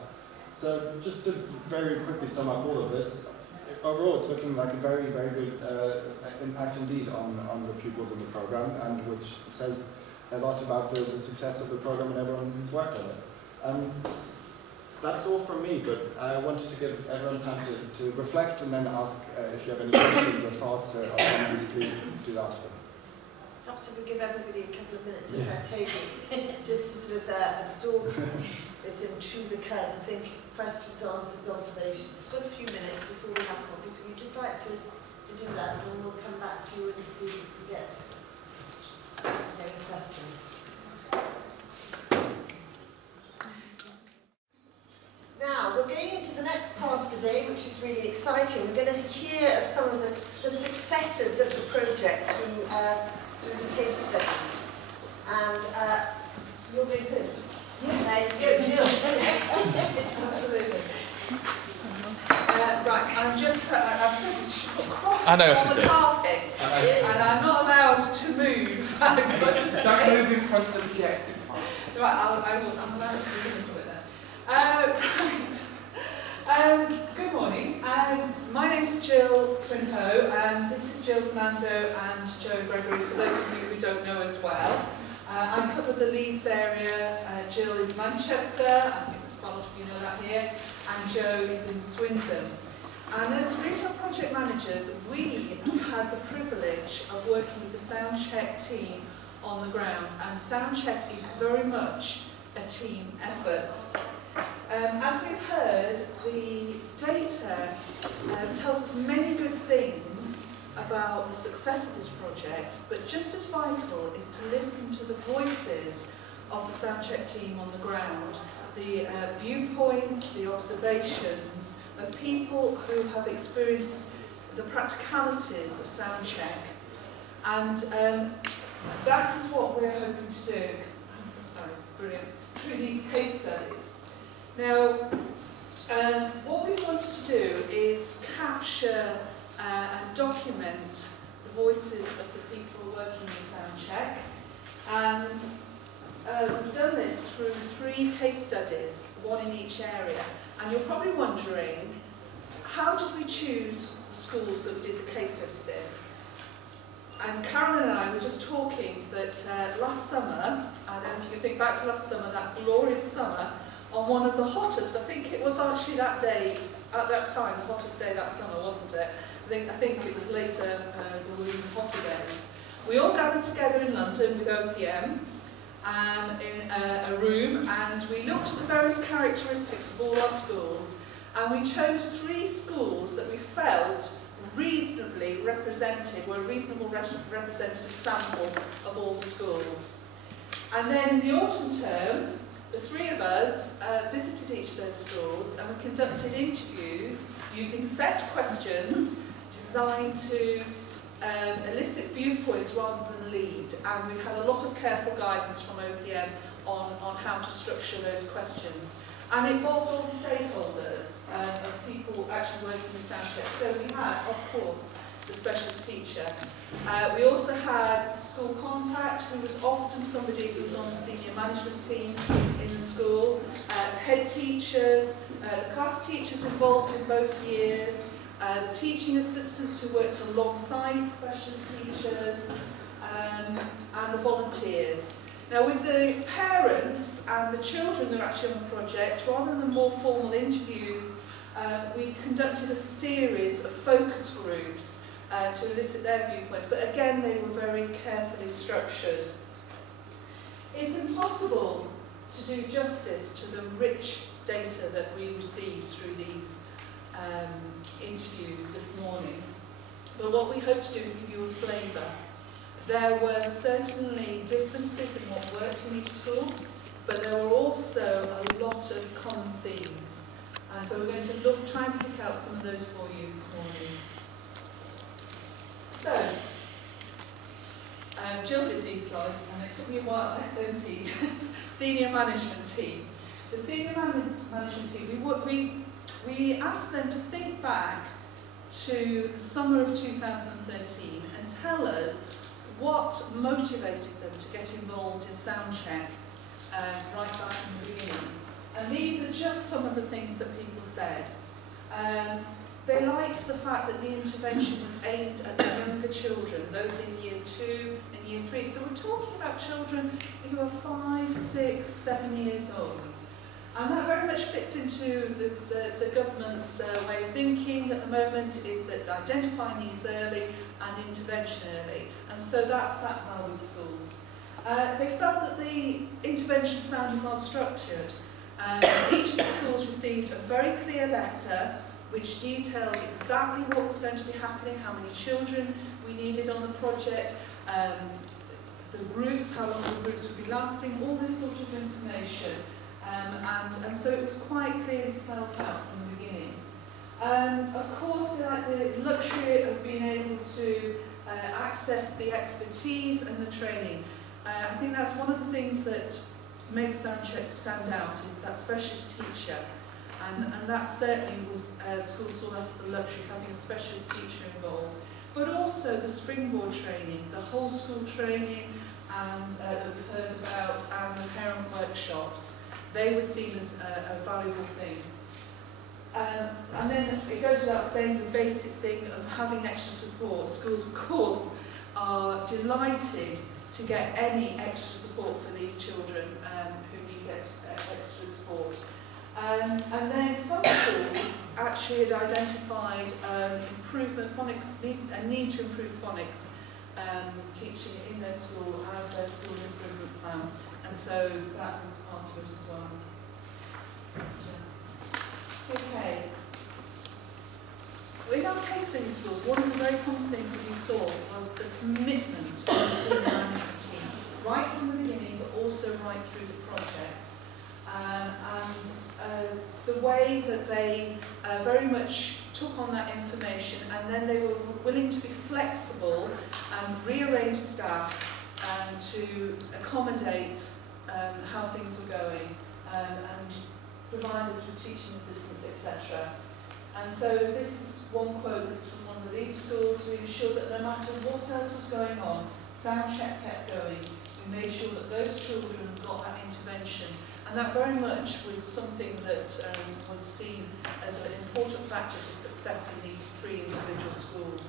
So just to very quickly sum up all of this, overall it's looking like a very, very good impact indeed on the pupils in the programme, and which says a lot about the success of the programme and everyone who's worked on it. That's all from me, but I wanted to give everyone time to reflect and then ask if you have any questions or thoughts or comments, please do ask them. I have to give everybody a couple of minutes at their tables, just to sort of absorb this in through the curve and think questions, answers, observations. We've got a few minutes before we have coffee, so we'd just like to do that, and then we'll come back to you and see if we get any questions. Now, we're going into the next part of the day, which is really exciting. We're going to hear of some of the successes of the project through the case studies. And you're going to go, Jill. Absolutely. Right, I'm just, I've said we should put crosses on the carpet, and I'm not allowed to move. I've got to Don't move in front of the objective. Right, I'm allowed to move into it then. Good morning. My name's Jill Swinhoe, and this is Jill Fernando and Joe Gregory, for those of you who don't know as well. I cover the Leeds area. Jill is Manchester, I think there's quite a lot of you know that here, and Joe is in Swindon. And as regional project managers, we have had the privilege of working with the Soundcheck team on the ground, and Soundcheck is very much a team effort. As we've heard, the data tells us many good things about the success of this project, but just as vital is to listen to the voices of the Soundcheck team on the ground, the viewpoints, the observations of people who have experienced the practicalities of Soundcheck. And that is what we're hoping to do. Sorry, brilliant. Through these case studies. Now, what we wanted to do is capture and document the voices of the people working in Soundcheck, and we've done this through 3 case studies, one in each area. And you're probably wondering, how did we choose the schools that we did the case studies in? And Karen and I were just talking that last summer, I don't know if you can think back to last summer, that glorious summer, on one of the hottest, I think it was actually that day, at that time, the hottest day that summer, wasn't it? I think it was later, there were even hotter days. We all gathered together in London with OPM in a room, and we looked at the various characteristics of all our schools, and we chose 3 schools that we felt reasonably represented, were a reasonable representative sample of all the schools. And then in the autumn term, the three of us visited each of those schools and we conducted interviews using set questions designed to elicit viewpoints rather than lead. And we've had a lot of careful guidance from OPM on how to structure those questions. And it involved all the stakeholders of people actually working the sound check. So we had, of course, the specialist teacher. We also had the school contact, who was often somebody who was on the senior management team in the school, head teachers, the class teachers involved in both years, teaching assistants who worked alongside specialist teachers, and the volunteers. Now, with the parents and the children that are actually on the project, rather than more formal interviews, we conducted a series of focus groups to elicit their viewpoints, but again, they were very carefully structured. It's impossible to do justice to the rich data that we received through these interviews this morning, but what we hope to do is give you a flavour. There were certainly differences in what worked in each school, but there were also a lot of common themes. And so we're going to try and pick out some of those for you this morning. So, Jill did these slides, and it took me a while. SMT, Senior Management Team. The Senior Management Team, we asked them to think back to the summer of 2013 and tell us what motivated them to get involved in sound check right back in the beginning. And these are just some of the things that people said. They liked the fact that the intervention was aimed at the younger children, those in year 2 and year 3. So we're talking about children who are 5, 6, 7 years old. And that very much fits into the government's way of thinking at the moment, is that identifying needs early and intervention early. And so that's sat well with schools. They felt that the intervention sounded well structured. Each of the schools received a very clear letter which detailed exactly what was going to be happening, how many children we needed on the project, the groups, how long the groups would be lasting, all this sort of information. And so it was quite clearly spelled out from the beginning. Of course, they like the luxury of being able to access the expertise and the training. I think that's one of the things that makes sound checks stand out, is that specialist teacher. And that certainly was, schools saw that as a luxury, having a specialist teacher involved. But also the Springboard training, the whole school training, and that we've heard about, and the parent workshops. They were seen as a valuable thing. And then it goes without saying the basic thing of having extra support. Schools, of course, are delighted to get any extra support for these children who need extra support. And then some schools actually had identified improvement phonics, a need to improve phonics teaching in their school as their school improvement plan. And so that was part of it as well. Okay. In our case study schools, one of the very common things that we saw was the commitment of the senior management team, right from the beginning, but also right through the project. And the way that they very much took on that information, and then they were willing to be flexible and rearrange staff to accommodate how things were going and provide us with teaching assistants, etc. And so this is one quote, this is from one of the lead schools. We ensured that no matter what else was going on, sound check kept going. We made sure that those children got that intervention. And that very much was something that was seen as an important factor for success in these 3 individual schools.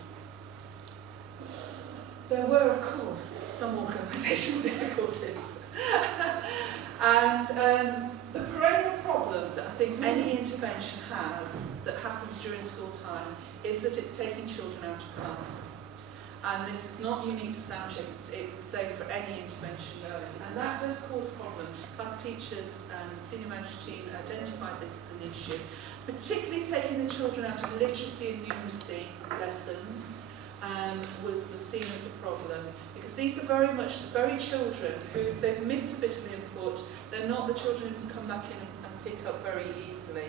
There were, of course, some organisational difficulties. And the perennial problem that I think any intervention has that happens during school time is that it's taking children out of class. And this is not unique to sound check, it's the same for any intervention going. And that does cause a problem. Class teachers and the senior management team identified this as an issue, particularly taking the children out of literacy and numeracy lessons was seen as a problem, because these are very much the very children who, if they've missed a bit of input, they're not the children who can come back in and pick up very easily.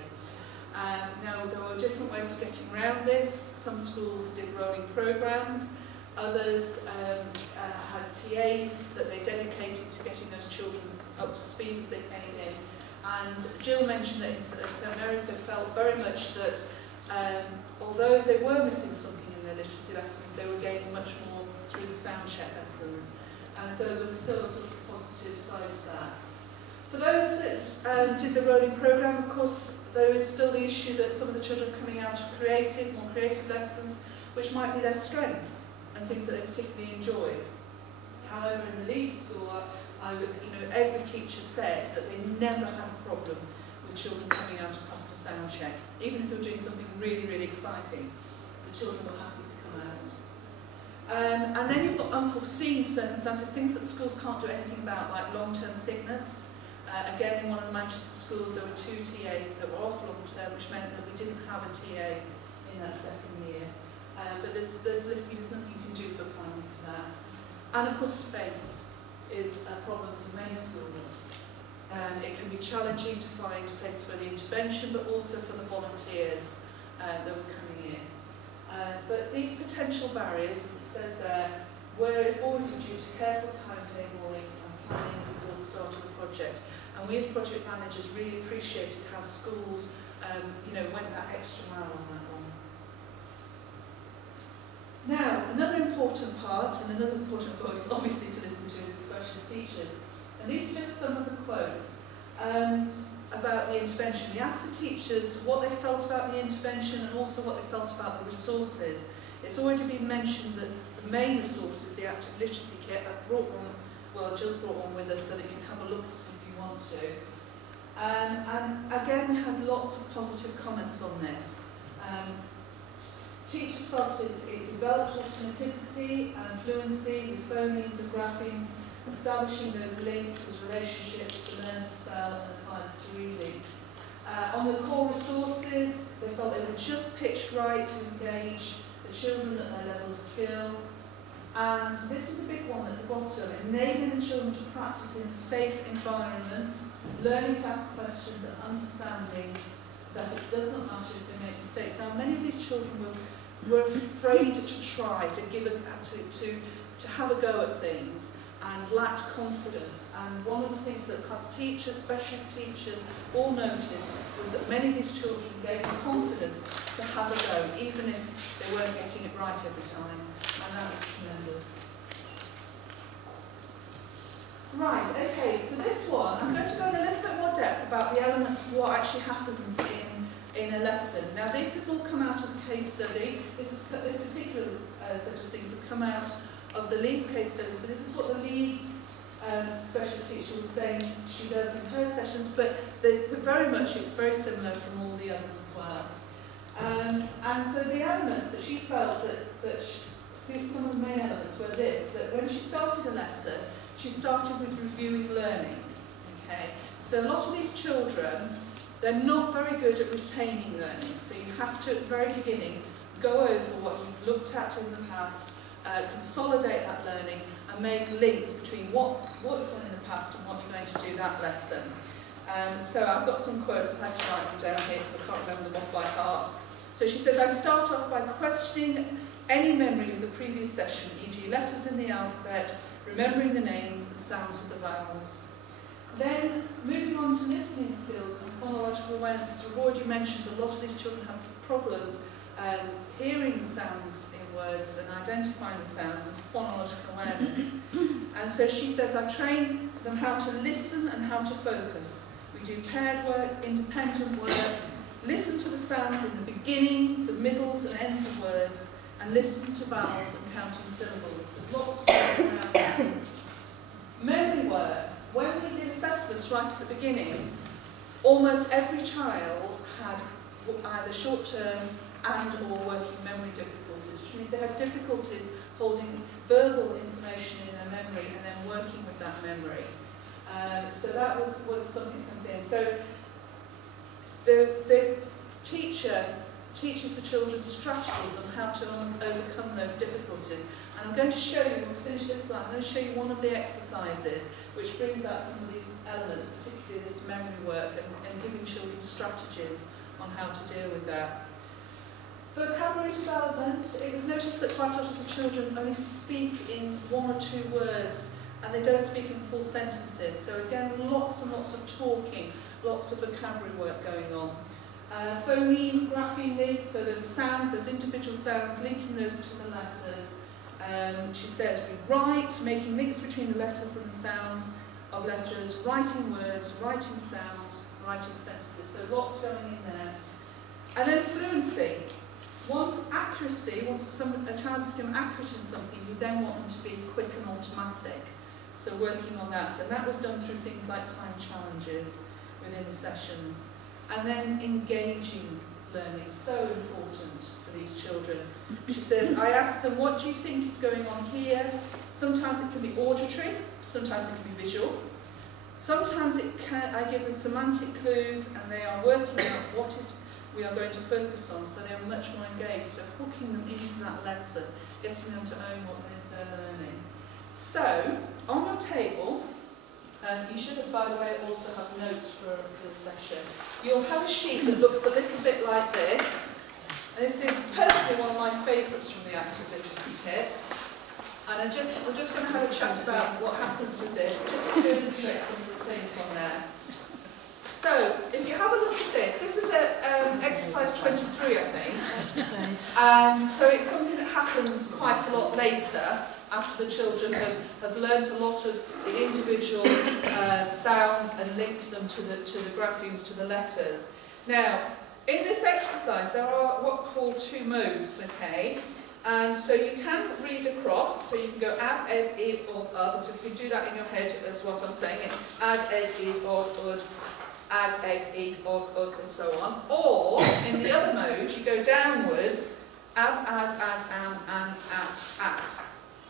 Now, there were different ways of getting around this. Some schools did rolling programs, others had TAs that they dedicated to getting those children up to speed as they came in. And Jill mentioned that in St Mary's they felt very much that although they were missing something in their literacy lessons, they were gaining much more through the sound check lessons. And so there was still a sort of positive side to that. For those that did the rolling programme, of course, there is still the issue that some of the children are coming out of more creative lessons, which might be their strength and things that they particularly enjoyed. However, in the Leeds school, every teacher said that they never had a problem with children coming out of past a sound check, even if they were doing something really, really exciting. The children were happy to come out. And then you've got unforeseen circumstances, things that schools can't do anything about, like long-term sickness. Again, in one of the Manchester schools, there were 2 TAs that were off long-term, which meant that we didn't have a TA in that second year. But there's nothing you can do for planning for that. And of course, space is a problem for many schools. It can be challenging to find a place for the intervention, but also for the volunteers that were coming in. But these potential barriers, as it says there, were avoided due to careful timetabling and planning before the start of the project. And we as project managers really appreciated how schools went that extra mile on that one. Now, another important part, and another important voice obviously to listen to, is the specialist teachers. And these are just some of the quotes about the intervention. We asked the teachers what they felt about the intervention and also what they felt about the resources. It's already been mentioned that the main resource is the active literacy kit. I've brought one, well, Jill's brought one with us so that you can have a look at it if you want to. And again, we had lots of positive comments on this. Teachers felt it developed automaticity and fluency with phonemes and graphemes, establishing those links, those relationships to learn to spell and apply this to reading. On the core resources, they felt they were just pitched right to engage the children at their level of skill. And this is a big one at the bottom, enabling the children to practice in a safe environment, learning to ask questions and understanding that it doesn't matter if they make mistakes. Now, many of these children were afraid to try, to have a go at things and lacked confidence. And one of the things that class teachers, specialist teachers all noticed was that many of these children gave confidence to have a go, even if they weren't getting it right every time. And that was tremendous. Right, okay, so this one, I'm going to go in a little bit more depth about the elements of what actually happens in a lesson. Now, this has all come out of the case study. This particular set of things have come out of the Leeds case study. So this is what the Leeds specialist teacher was saying she does in her sessions, but very much it was very similar from all the others as well. And so the elements that she felt some of the main elements were this, that when she started a lesson, she started with reviewing learning. Okay, so a lot of these children, they're not very good at retaining learning, so you have to, at the very beginning, go over what you've looked at in the past, consolidate that learning, and make links between what you've done in the past and what you're going to do that lesson. So I've got some quotes, I've had to write them down here because I can't remember them off by heart. So she says, I start off by questioning any memory of the previous session, e.g. letters in the alphabet, remembering the names and sounds of the vowels. Then, moving on to listening skills and phonological awareness, as we've already mentioned, a lot of these children have problems hearing the sounds in words and identifying the sounds and phonological awareness. And so she says, I train them how to listen and how to focus. We do paired work, independent work, listen to the sounds in the beginnings, the middles and ends of words, and listen to vowels and counting syllables. So lots of work around. Memory work. When we did assessments right at the beginning, almost every child had either short-term and or working memory difficulties, which means they had difficulties holding verbal information in their memory and then working with that memory. So that was something that comes in. So the teacher teaches the children strategies on how to overcome those difficulties. And I'm going to show you, when we finish this slide, I'm going to show you one of the exercises which brings out some of these elements, particularly this memory work and giving children strategies on how to deal with that. Vocabulary development, it was noticed that quite a lot of the children only speak in 1 or 2 words and they don't speak in full sentences. So again, lots and lots of talking, lots of vocabulary work going on. Phoneme, grapheme links, so those sounds, those individual sounds, linking those to the letters. She says we write, making links between the letters and the sounds of letters, writing words, writing sounds, writing sentences. So lots going in there. And then fluency. Once accuracy, once a child's become accurate in something, you then want them to be quick and automatic. So working on that. And that was done through things like time challenges within the sessions. And then engaging learning, so important for these children. She says, I ask them, what do you think is going on here? Sometimes it can be auditory, sometimes it can be visual. Sometimes I give them semantic clues and they are working out what we are going to focus on, so they are much more engaged. So hooking them into that lesson, getting them to own what they're learning. So, on your table, you should have, by the way, also have notes for the session. You'll have a sheet that looks a little bit like this. And this is personally one of my favourites from the Active Literacy Kit. And we're just going to have a chat about what happens with this, just to illustrate some of the things on there. So, if you have a look at this is exercise 23, I think. And so it's something that happens quite a lot later, after the children have learnt a lot of the individual sounds and linked them to the graphemes, to the letters. Now, in this exercise, there are what are called 2 modes, okay? And so you can read across, so you can go add, ed, id, or other. So if you do that in your head as what I'm saying, add, ed, id, or ud, add, ed, id, or ud, and so on. Or, in the other mode, you go downwards, add, am, at.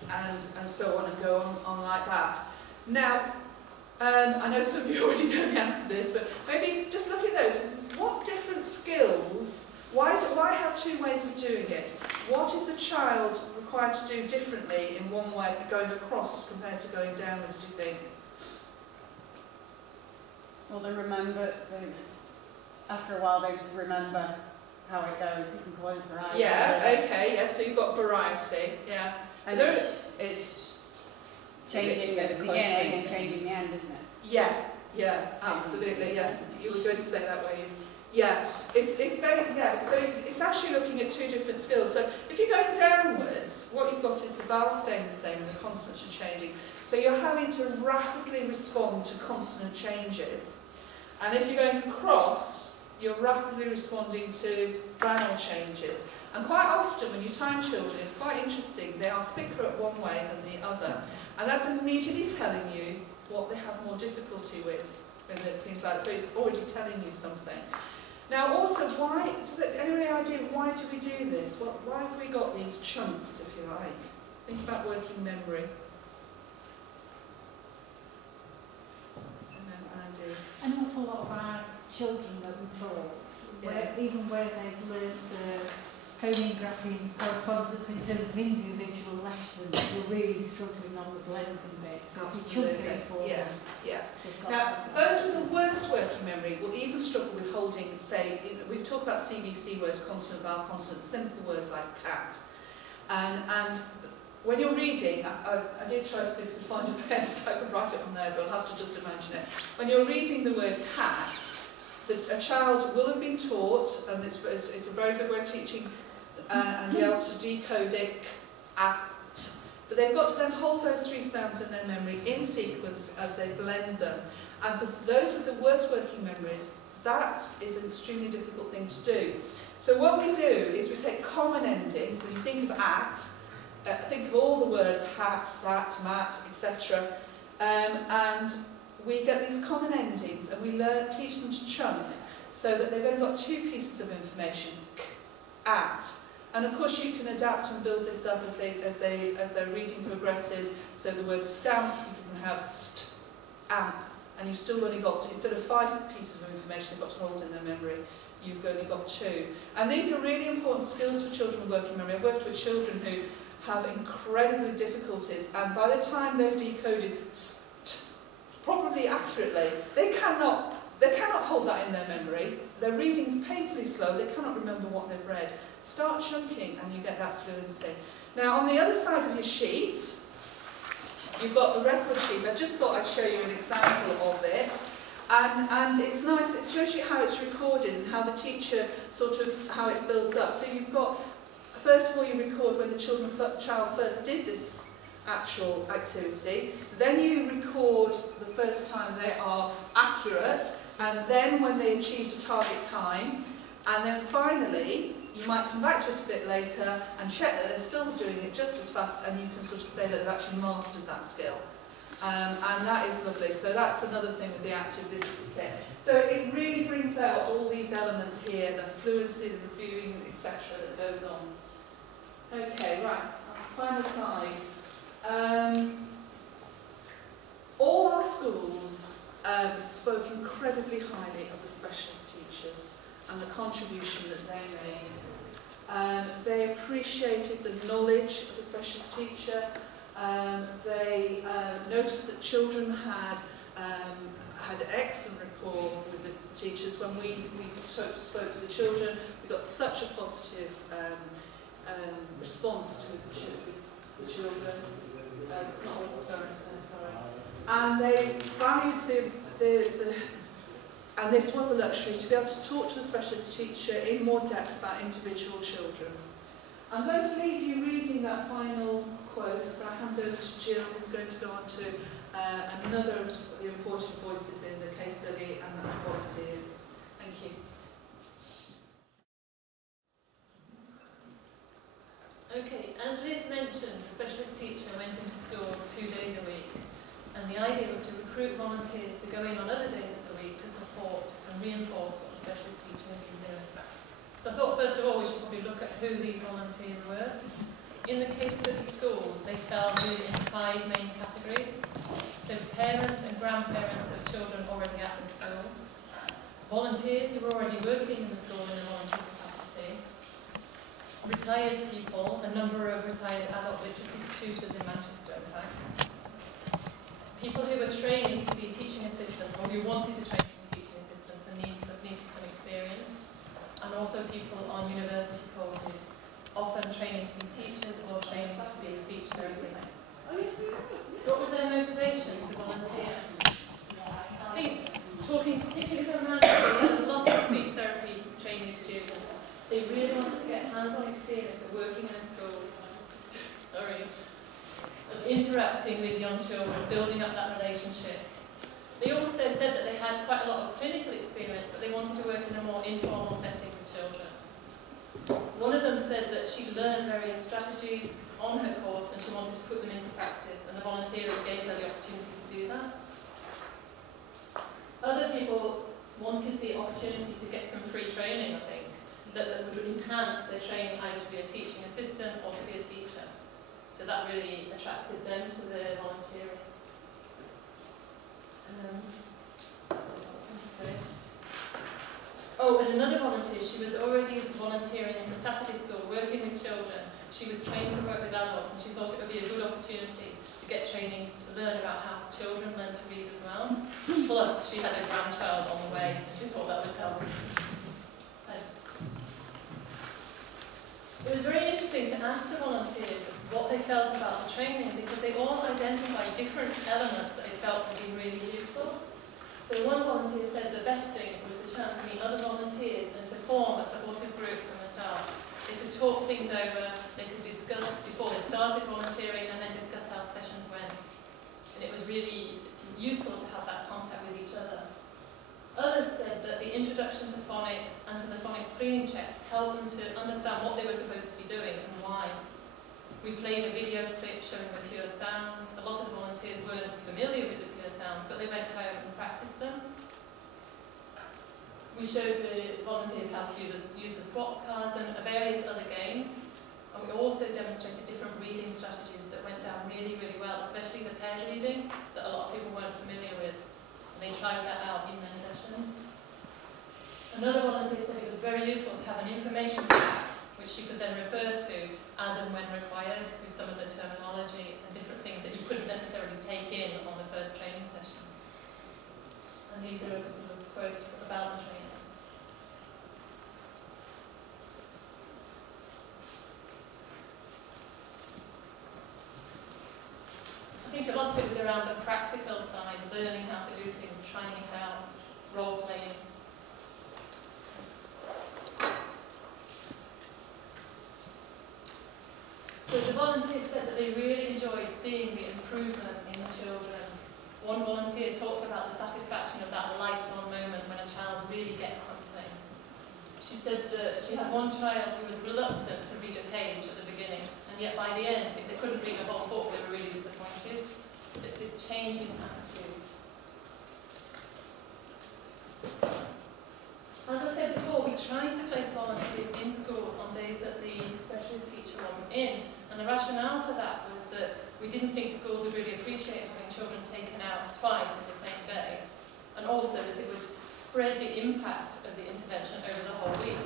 And so on, and go on like that. Now, I know some of you already know the answer to this, but maybe just look at those. What different skills, why have 2 ways of doing it? What is the child required to do differently in one way, going across compared to going downwards, do you think? Well, after a while they remember how it goes. You can close their eyes. Yeah, okay, yeah, so you've got variety, yeah. And it's changing the beginning and changing the end, isn't it? Yeah, absolutely, yeah. You were going to say that, were you? Yeah, it's very, so it's actually looking at 2 different skills. So if you're going downwards, what you've got is the vowels staying the same and the consonants are changing. So you're having to rapidly respond to consonant changes. And if you're going across, you're rapidly responding to vowel changes. And quite often when you time children, it's quite interesting, they are quicker at one way than the other. And that's immediately telling you what they have more difficulty with things like that. So it's already telling you something. Now also, any idea why do we do this? Why have we got these chunks, if you like? Think about working memory. An awful lot of our children that we taught, even where they've learned the phoneme, grapheme correspondence in terms of individual lessons, we're really struggling on the blending bit. So if we chunk it for them, Now, those with the worst working memory will even struggle with holding, say, we talk about CVC words, consonant, vowel, consonant, simple words like cat. And when you're reading, I did try to see if I could find a pen so I could write it on there, but I'll have to just imagine it. When you're reading the word cat, a child will have been taught, and it's a very good way of teaching, and be able to decode it, act. But they've got to then hold those 3 sounds in their memory in sequence as they blend them. And for those with the worst working memories, that is an extremely difficult thing to do. So what we do is we take common endings, and you think of at, think of all the words, hat, sat, mat, etc. And we get these common endings and we teach them to chunk so that they've only got 2 pieces of information, k, at. And of course you can adapt and build this up as their reading progresses. So the word stamp, you can have amp, and you've still only got, instead of 5 pieces of information they've got to hold in their memory, you've only got 2. And these are really important skills for children with working memory. I've worked with children who have incredible difficulties, and by the time they've decoded properly accurately, they cannot hold that in their memory. Their reading's painfully slow, they cannot remember what they've read. Start chunking and you get that fluency. Now on the other side of your sheet, you've got the record sheet. I just thought I'd show you an example of it. And it's nice, it shows you how it's recorded and how the teacher how it builds up. So you've got, first of all you record when the child first did this actual activity, then you record the first time they are accurate, and then when they achieved a target time, and then finally you might come back to it a bit later and check that they're still doing it just as fast, and you can sort of say that they've actually mastered that skill. And that is lovely. So that's another thing with the active literacy kit. So it really brings out all these elements here, the fluency, the reviewing, etc. that goes on. Okay, right, final slide. All our schools spoke incredibly highly of the specialist teachers and the contribution that they made. They appreciated the knowledge of the specialist teacher. They noticed that children had excellent rapport with the teachers. When we spoke to the children, we got such a positive response to the children. Not all, sorry. And they valued and this was a luxury, to be able to talk to the specialist teacher in more depth about individual children. I'm going to leave you reading that final quote as I hand over to Jill, who's going to go on to another of the important voices in the case study, and that's volunteers. Thank you. Okay, as Liz mentioned, the specialist teacher went into schools 2 days a week, and the idea was to recruit volunteers to go in on other days of the week to support and reinforce what the specialist teacher had been doing. So I thought first of all we should probably look at who these volunteers were. In the case study schools, they fell really in 5 main categories. So parents and grandparents of children already at the school, volunteers who were already working in the school in a voluntary capacity, retired people, a number of retired adult literacy tutors in Manchester in fact, people who were training to be teaching assistants or who wanted to train to be teaching assistants and needed some experience, and also people on university courses, often training to be teachers or training to be speech therapists. So what was their motivation to volunteer? I think, talking particularly from Manchester, a lot of speech therapy training students, they really wanted to get hands-on experience of working in a school, of interacting with young children, building up that relationship. They also said that they had quite a lot of clinical experience, but they wanted to work in a more informal setting with children. One of them said that she learned various strategies on her course and she wanted to put them into practice, and the volunteer gave her the opportunity to do that. Other people wanted the opportunity to get some free training, I think, that would enhance their training either to be a teaching assistant or to be a teacher. So that really attracted them to the volunteering. What else was I to say? Oh, and another volunteer, she was already volunteering at a Saturday school, working with children. She was trained to work with adults, and she thought it would be a good opportunity to get training to learn about how children learn to read as well. Plus, she had a grandchild on the way, and she thought that would help. Thanks. It was very interesting to ask the volunteers what they felt about the training, because they all identified different elements that they felt would be really useful. So one volunteer said the best thing was the chance to meet other volunteers and to form a supportive group from the start. They could talk things over, they could discuss before they started volunteering, and then discuss how sessions went. And it was really useful to have that contact with each other. Others said that the introduction to phonics and to the phonics screening check helped them to understand what they were supposed to be doing and why. We played a video clip showing the pure sounds. A lot of the volunteers weren't familiar with the pure sounds, but they went home and practiced them. We showed the volunteers how to use the swap cards and various other games. And we also demonstrated different reading strategies that went down really, really well, especially the paired reading that a lot of people weren't familiar with. And they tried that out in their sessions. Another volunteer said it was very useful to have an information pack which she could then refer to as and when required with some of the terminology and different things that you couldn't necessarily take in on the first training session. And these are a couple of quotes about the training. I think a lot of it was around the practical side, learning how to do things, trying it out, role-playing. So the volunteers said that they really enjoyed seeing the improvement in the children. One volunteer talked about the satisfaction of that lights-on moment when a child really gets something. She said that she had one child who was reluctant to read a page at the beginning, and yet by the end, if they couldn't read the whole book, they were really disappointed. So it's this change in attitude. As I said before, we tried to place volunteers in schools on days that the specialist teacher wasn't in. And the rationale for that was that we didn't think schools would really appreciate having children taken out twice in the same day. And also that it would spread the impact of the intervention over the whole week.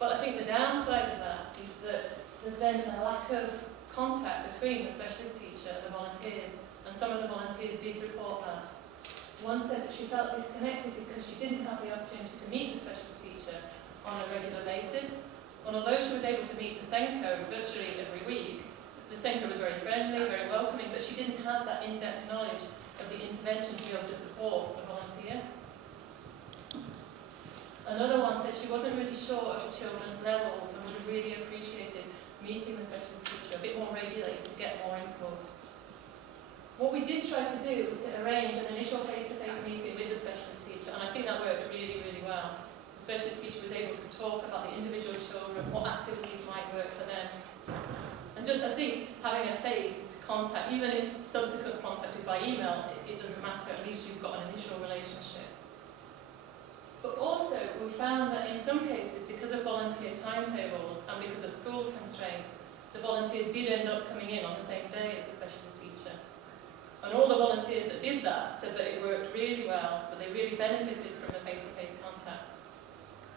But I think the downside of that is that there's then a lack of contact between the specialist teacher and the volunteers. And some of the volunteers did report that. One said that she felt disconnected because she didn't have the opportunity to meet the specialist teacher on a regular basis. And although she was able to meet the Senko virtually every week, the Senko was very friendly, very welcoming, but she didn't have that in-depth knowledge of the intervention to be able to support the volunteer. Another one said she wasn't really sure of the children's levels and would have really appreciated meeting the specialist teacher a bit more regularly to get more input. What we did try to do was to arrange an initial face-to-face meeting with the specialist teacher, and I think that worked really, really well. The specialist teacher was able to talk about the individual children, what activities might work for them. And just, I think, having a face to contact, even if subsequent contact is by email, it doesn't matter, at least you've got an initial relationship. But also, we found that in some cases, because of volunteer timetables and because of school constraints, the volunteers did end up coming in on the same day as the specialist teacher. And all the volunteers that did that said that it worked really well, that they really benefited from the face-to-face contact.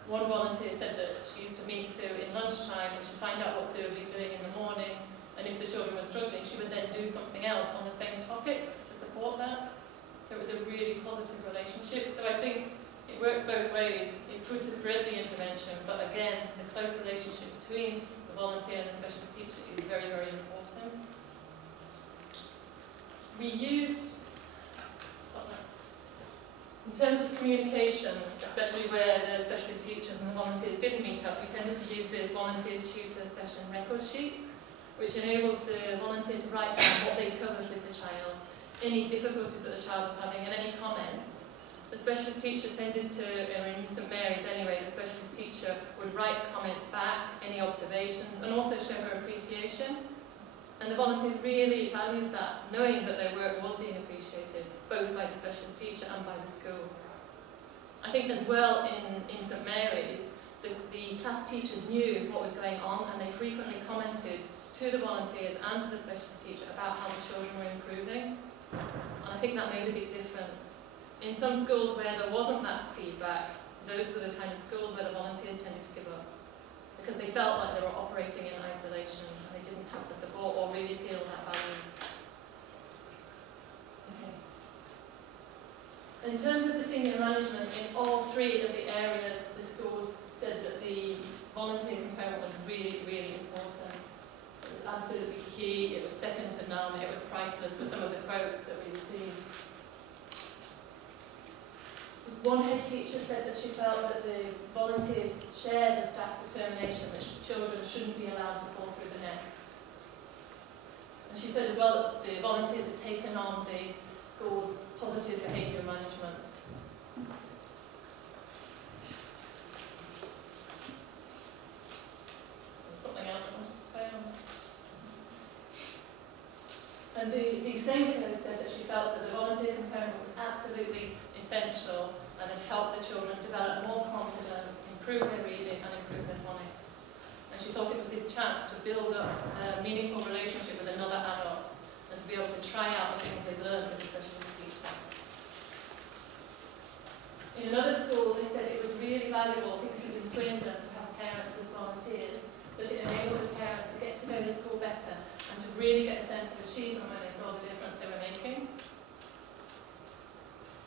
One volunteer said that she used to meet Sue in lunchtime and she'd find out what Sue had been doing in the morning, and if the children were struggling, she would then do something else on the same topic to support that. So it was a really positive relationship. So I think it works both ways. It's good to spread the intervention, but again, the close relationship between the volunteer and the specialist teacher is very, very important. We used, in terms of communication, especially where the specialist teachers and the volunteers didn't meet up, we tended to use this volunteer tutor session record sheet, which enabled the volunteer to write down what they covered with the child, any difficulties that the child was having, and any comments. The specialist teacher tended to, in St Mary's anyway, the specialist teacher would write comments back, any observations, and also show her appreciation. And the volunteers really valued that, knowing that their work was being appreciated, both by the specialist teacher and by the school. I think as well in St Mary's, the class teachers knew what was going on, and they frequently commented to the volunteers and to the specialist teacher about how the children were improving. And I think that made a big difference. In some schools where there wasn't that feedback, those were the kind of schools where the volunteers tended to give up, because they felt like they were operating in isolation and they didn't have the support or really feel that valued. Okay. In terms of the senior management, in all three of the areas, the schools said that the volunteer component was really, really important. It was absolutely key, it was second to none, it was priceless for some of the quotes that we received. One head teacher said that she felt that the volunteers share the staff's determination that children shouldn't be allowed to fall through the net. And she said as well that the volunteers had taken on the school's positive behaviour management. There's something else I wanted to say on that. And the same coach said that she felt that the volunteer component was absolutely essential, and it helped the children develop more confidence, improve their reading and improve their phonics. And she thought it was this chance to build up a meaningful relationship with another adult and to be able to try out the things they've learned with a specialist teacher. In another school, they said it was really valuable, I think this is in Swindon, to have parents as volunteers, but it enabled the parents to get to know the school better and to really get a sense of achievement when they saw the difference they were making.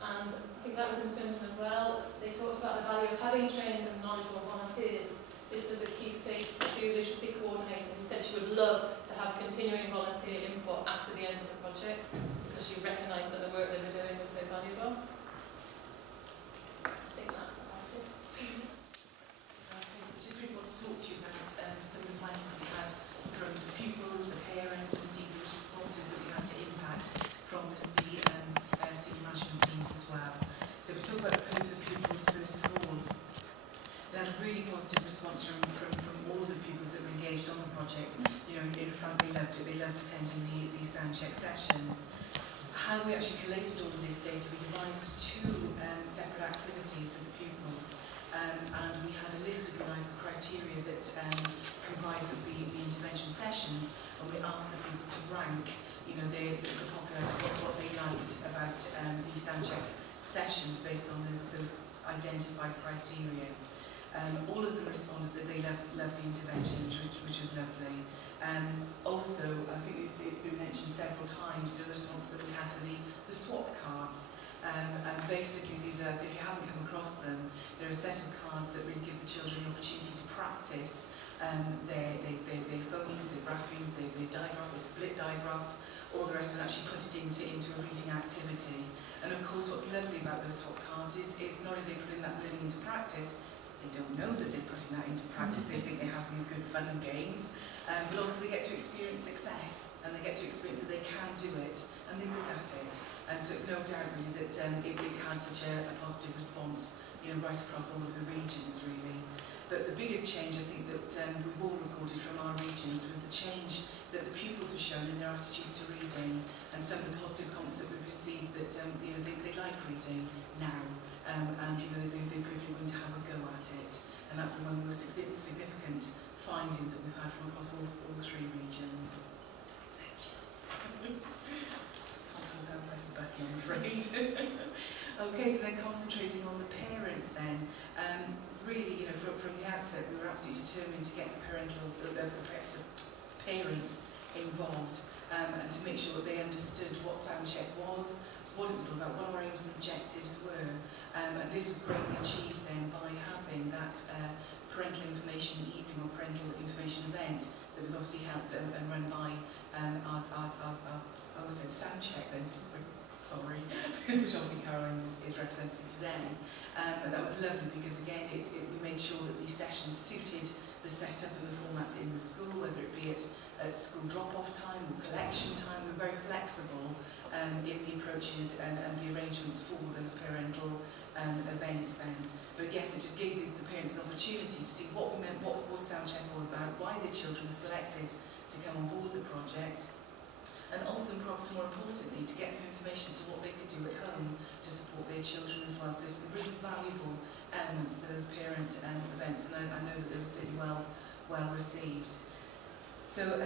And I think that was in Swindon as well. They talked about the value of having trained and knowledgeable volunteers. This was a key stage for the literacy coordinator who said she would love to have continuing volunteer input after the end of the project because she recognised that the work they were doing was so valuable. I think that's about it. Okay, so just really want to talk to you about some of the plans that we had from the pupils, the parents, and indeed the responses that we had to impact from the senior management teams as well. So we talk about the pupils first of all. We had a really positive response from all of the pupils that were engaged on the project. You know, in front they loved it. They loved attending the sound check sessions. How we actually collated all of this data, we devised 2 separate activities with the pupils. And we had a list of criteria that comprised of the intervention sessions, and we asked the pupils to rank, you know, the popularity, what they liked about the sound check sessions based on those identified criteria. All of them responded that they loved the intervention, which was lovely. Also, I think it's been mentioned several times, the response that we had to the swap cards. And basically these are, if you haven't come across them, they're a set of cards that really give the children the opportunity to practice their phonemes, their graphemes, their digraphs, their split digraphs, all the rest, and actually put it into a reading activity. And of course what's lovely about those swap cards is not only they putting that learning into practice, they don't know that they're putting that into practice, they think they're having good fun and games, but also they get to experience success, and they get to experience that they can do it, and they're good at it. And so it's no doubt really that it had such a positive response, you know, right across all of the regions really. But the biggest change I think that we've all recorded from our regions was the change that the pupils have shown in their attitudes to reading, and some of the positive comments that we've received that you know, they like reading now. And you know, they're really willing to have a go at it, and that's one of the most significant findings that we've had from across all 3 regions. Can't talk out, press the button, I'm afraid. Okay, so then concentrating on the parents then. Really, you know, from the outset, we were absolutely determined to get the parents involved, and to make sure that they understood what sound check was, what it was all about, what our aims and objectives were. And this was greatly achieved then by having that parental information evening or parental information event that was obviously held and run by our I always said sound check then, sorry, which obviously Caroline is representing today. And that was lovely because again we made sure that these sessions suited the setup and the formats in the school, whether it be at school drop-off time or collection time. We're very flexible in the approach and the arrangements for those parental events then. But yes, it just gave the parents an opportunity to see what was sound check all about, why the children were selected to come on board the project, and also perhaps more importantly to get some information as to what they could do at home to support their children as well. So there's some really valuable elements to those parent events, and I know that they were certainly well received. So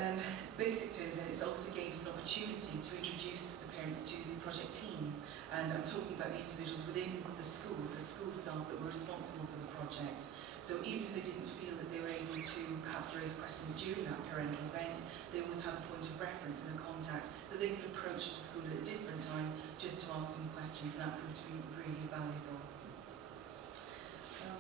basic terms then, it also gave us an opportunity to introduce the parents to the project team, and I'm talking about the individuals within the schools, so school staff that were responsible for the project. So even if they didn't feel that they were able to perhaps raise questions during that parental event, they always had a point of reference and a contact that they could approach the school at a different time just to ask some questions, and that proved to be really valuable. Okay.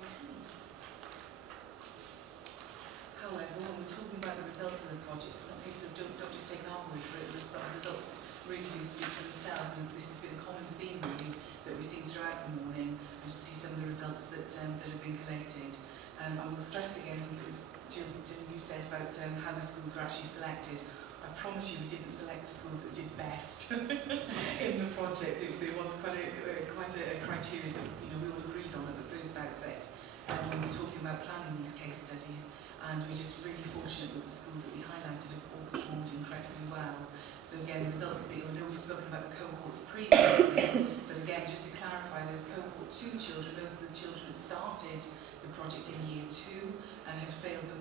However, when we're talking about the results of the project, it's not a case of don't just take our word for it, the results really do speak for themselves, and this has been a common theme really that we've seen throughout the morning, and to see some of the results that have been collated. I will stress again, because Jill, you said about how the schools were actually selected. I promise you we didn't select the schools that did best in the project. There was quite a criteria that we all agreed on at the first outset when we were talking about planning these case studies, and we're just really fortunate that the schools that we highlighted have all performed incredibly well. So again, the results speak, although we spoken about the cohorts previously, but again, just to clarify, those cohort 2 children, those are the children that started the project in year 2 and had failed the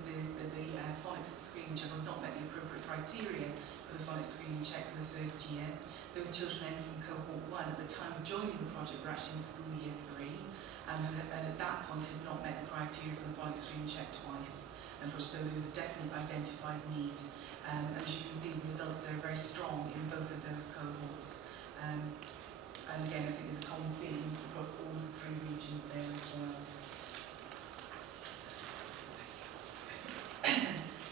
phonics screening check or not met the appropriate criteria for the phonics screening check for the first year. Those children then from cohort 1 at the time of joining the project were actually in school year 3 and at that point had not met the criteria for the phonics screening check twice. And so there was a definite identified need. And as you can see, the results there are very strong in both of those cohorts. And again, I think there's a common theme across all the 3 regions there as well.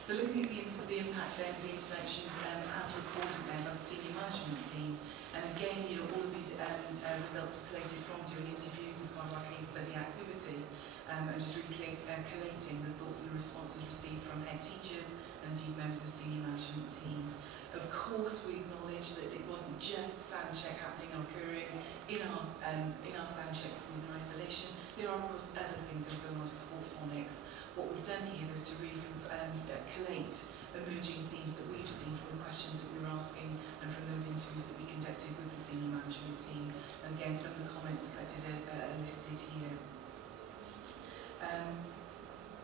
So looking at the impact then of the intervention as recorded then by the senior management team, and again, all of these results were collated from doing interviews as part of our case study activity, and just really collating the thoughts and the responses received from head teachers and indeed members of the senior management team. Of course, we acknowledge that it wasn't just sound check happening or occurring in our sound check schools in isolation. There are, of course, other things that are going on to support phonics. What we've done here is to really collate emerging themes that we've seen from the questions that we were asking and from those interviews that we conducted with the senior management team. And again, some of the comments collected are listed here.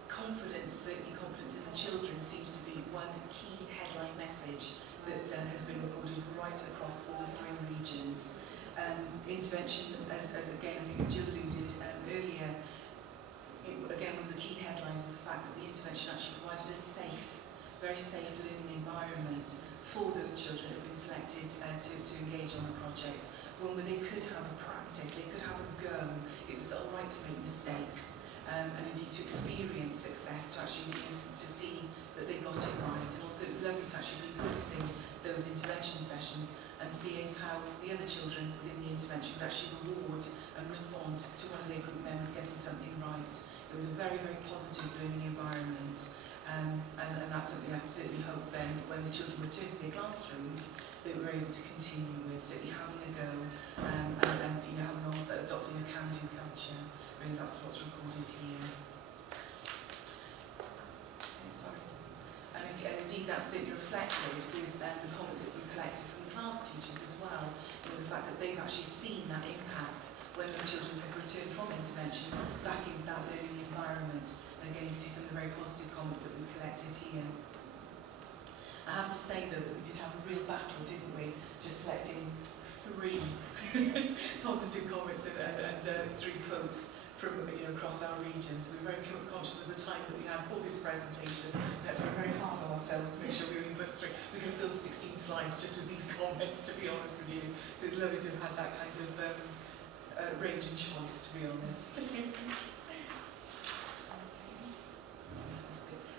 Confidence, certainly confidence in the children, seems to be one key headline message that has been reported right across all 3 regions. Intervention, as again I think as Jill alluded earlier, again one of the key headlines is the fact that the intervention actually provided a safe, very safe learning environment for those children who have been selected to engage on the project. One where they could have a practice, they could have a go. It was all right to make mistakes. And indeed to experience success, to actually to see that they got it right. And also it was lovely to actually be witnessing those intervention sessions and seeing how the other children within the intervention would actually reward and respond to one of their group members getting something right. It was a very, very positive learning environment. And that's something I certainly hope then when the children return to their classrooms that we're able to continue with, certainly having a go and having also adopting a can-do culture. Really, that's what's recorded here. Okay, sorry. And indeed, that's certainly reflected with the comments that we collected from the class teachers as well, the fact that they've actually seen that impact when the children have returned from intervention back into that learning environment. And again, you see some of the very positive comments that we collected here. I have to say, though, that we did have a real battle, didn't we? Just selecting 3 positive comments and 3 quotes from across our regions. We were very conscious of the time that we had for this presentation. We had to work very hard on ourselves to make sure we could fill 16 slides just with these comments, to be honest with you. So it's lovely to have had that kind of range and choice, to be honest.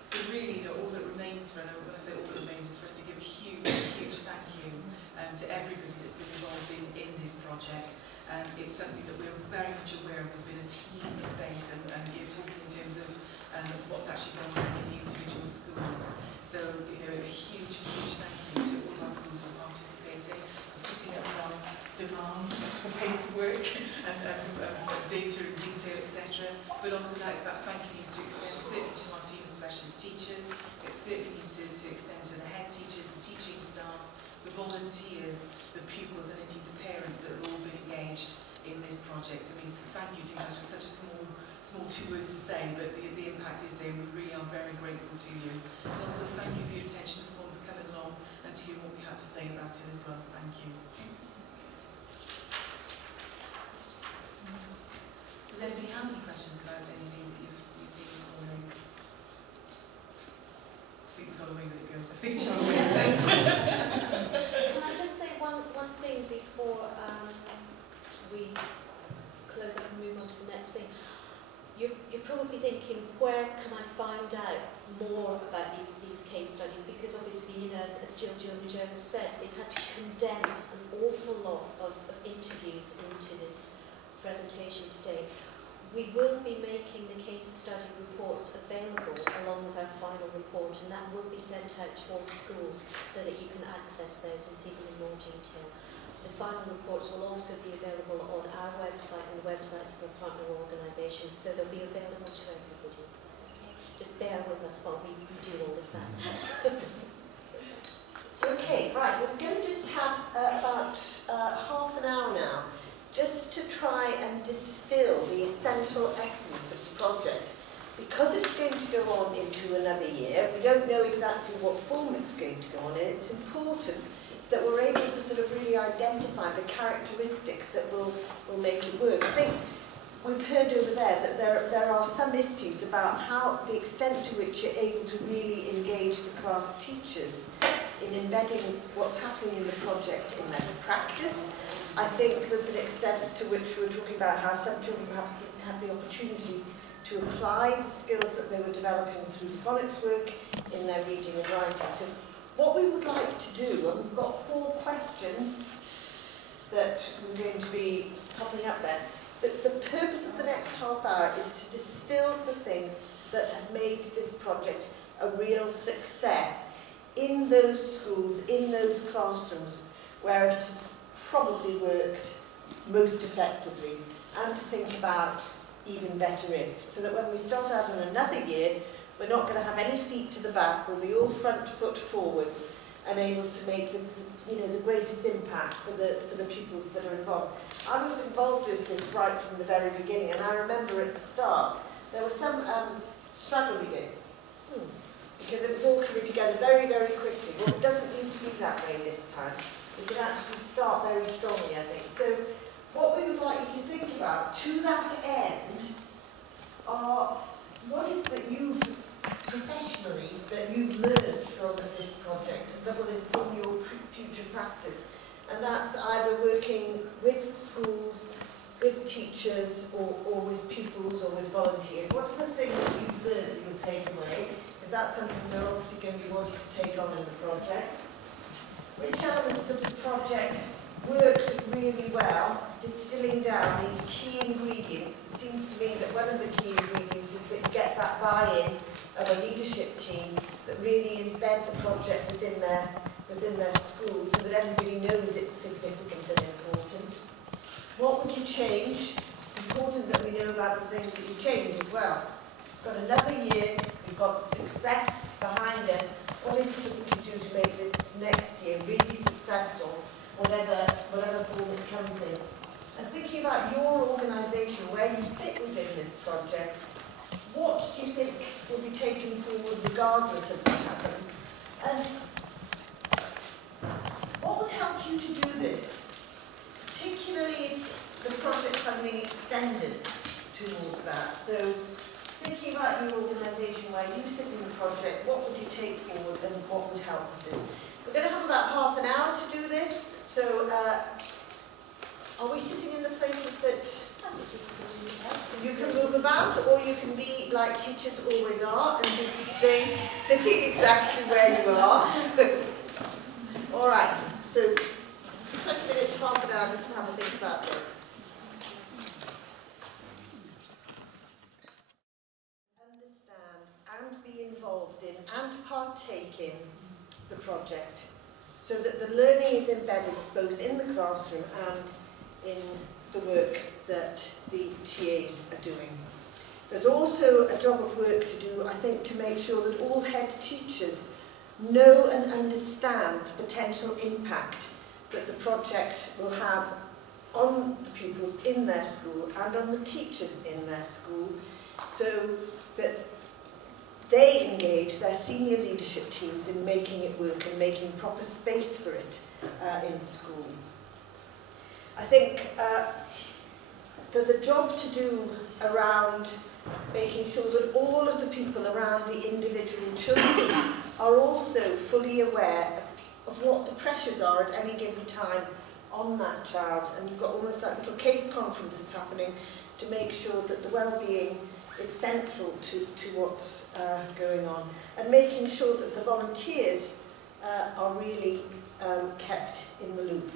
So really, all that remains for, and when I say all that remains, is for us to give a huge, huge thank you to everybody that's been involved in this project. It's something that we're very much aware of has been a team base, and you're talking in terms of what's actually going on in the individual schools. So, a huge, huge thank you to all our schools who are participating, putting up our demands for paperwork and data and detail, etc. But also that thank you needs to extend certainly to our team of specialist teachers. It certainly needs to extend to the head teachers, the teaching staff, the volunteers, the pupils, and indeed the parents that have all been engaged in this project. I mean, thank you seems like just such a small 2 words to say, but the impact is there. We really are very grateful to you. And also thank you for your attention this morning, for coming along and to hear what we had to say about it as well. Thank you. Does anybody have any questions about anything that you've seen this morning? I think we've got a way that it goes. I think we've got a way that it goes. Can I just say one thing before we close up and move on to the next thing? You're probably thinking, where can I find out more about these case studies? Because obviously, as Jill and Joe have said, they've had to condense an awful lot of interviews into this presentation today. We will be making the case study reports available along with our final report, and that will be sent out to all schools so that you can access those and see them in more detail. The final reports will also be available on our website and the websites of our partner organisations, so they'll be available to everybody. Okay? Just bear with us while we do all of that. Okay, right, we're going to just have about essential essence of the project. Because it's going to go on into another year, we don't know exactly what form it's going to go on in, it's important that we're able to sort of really identify the characteristics that will make it work. I think we've heard over there that there are some issues about how the extent to which you're able to really engage the class teachers in embedding what's happening in the project in their practice. I think there's an extent to which we're talking about how some children perhaps didn't have the opportunity to apply the skills that they were developing through the phonics work in their reading and writing. So what we would like to do, and we've got 4 questions that we're going to be popping up there. The purpose of the next half hour is to distill the things that have made this project a real success in those schools, in those classrooms where it has probably worked most effectively, and to think about even better in, so that when we start out in another year, we're not going to have any feet to the back, we'll be all front foot forwards and able to make the greatest impact for the pupils that are involved. I was involved with this right from the very beginning, and I remember at the start there were some straggly bits because it was all coming together very, very quickly. Well, it doesn't need to be that way this time. We can actually start very strongly, I think. So what we would like you to think about to that end are what is that you've professionally that you've learned from this project that will inform your future practice. And that's either working with schools, with teachers, or with pupils, or with volunteers. What are the things that you've learned that you'll take away? Is that something they're obviously going to be wanting to take on in the project? Which elements of the project worked really well, distilling down these key ingredients? It seems to me that one of the key ingredients is that you get that buy-in of a leadership team that really embed the project within their school so that everybody knows it's significant and important. What would you change? It's important that we know about the things that you change as well. We've got another year, we've got success behind us. What is it that we can do to make this next year really successful, whatever form it comes in? And thinking about your organisation, where you sit within this project, what do you think will be taken forward regardless of what happens? And what would help you to do this? Particularly if the project funding extended towards that. So thinking about your organisation, where you sit in the project, what would you take forward and what would help with this? We're going to have about half an hour to do this. So are we sitting in the places that you can move about, or you can be like teachers always are and just stay sitting exactly where you are? All right, so 20 minutes, half an hour, just to have a think about this. Understand and be involved in and partake in the project, so that the learning is embedded both in the classroom and in the work that the TAs are doing. There's also a job of work to do, I think, to make sure that all head teachers know and understand the potential impact that the project will have on the pupils in their school and on the teachers in their school, so that they engage their senior leadership teams in making it work and making proper space for it in schools. I think there's a job to do around making sure that all of the people around the individual children are also fully aware of what the pressures are at any given time on that child. And you've got almost like little case conferences happening to make sure that the well-being is central to what's going on, and making sure that the volunteers are really kept in the loop.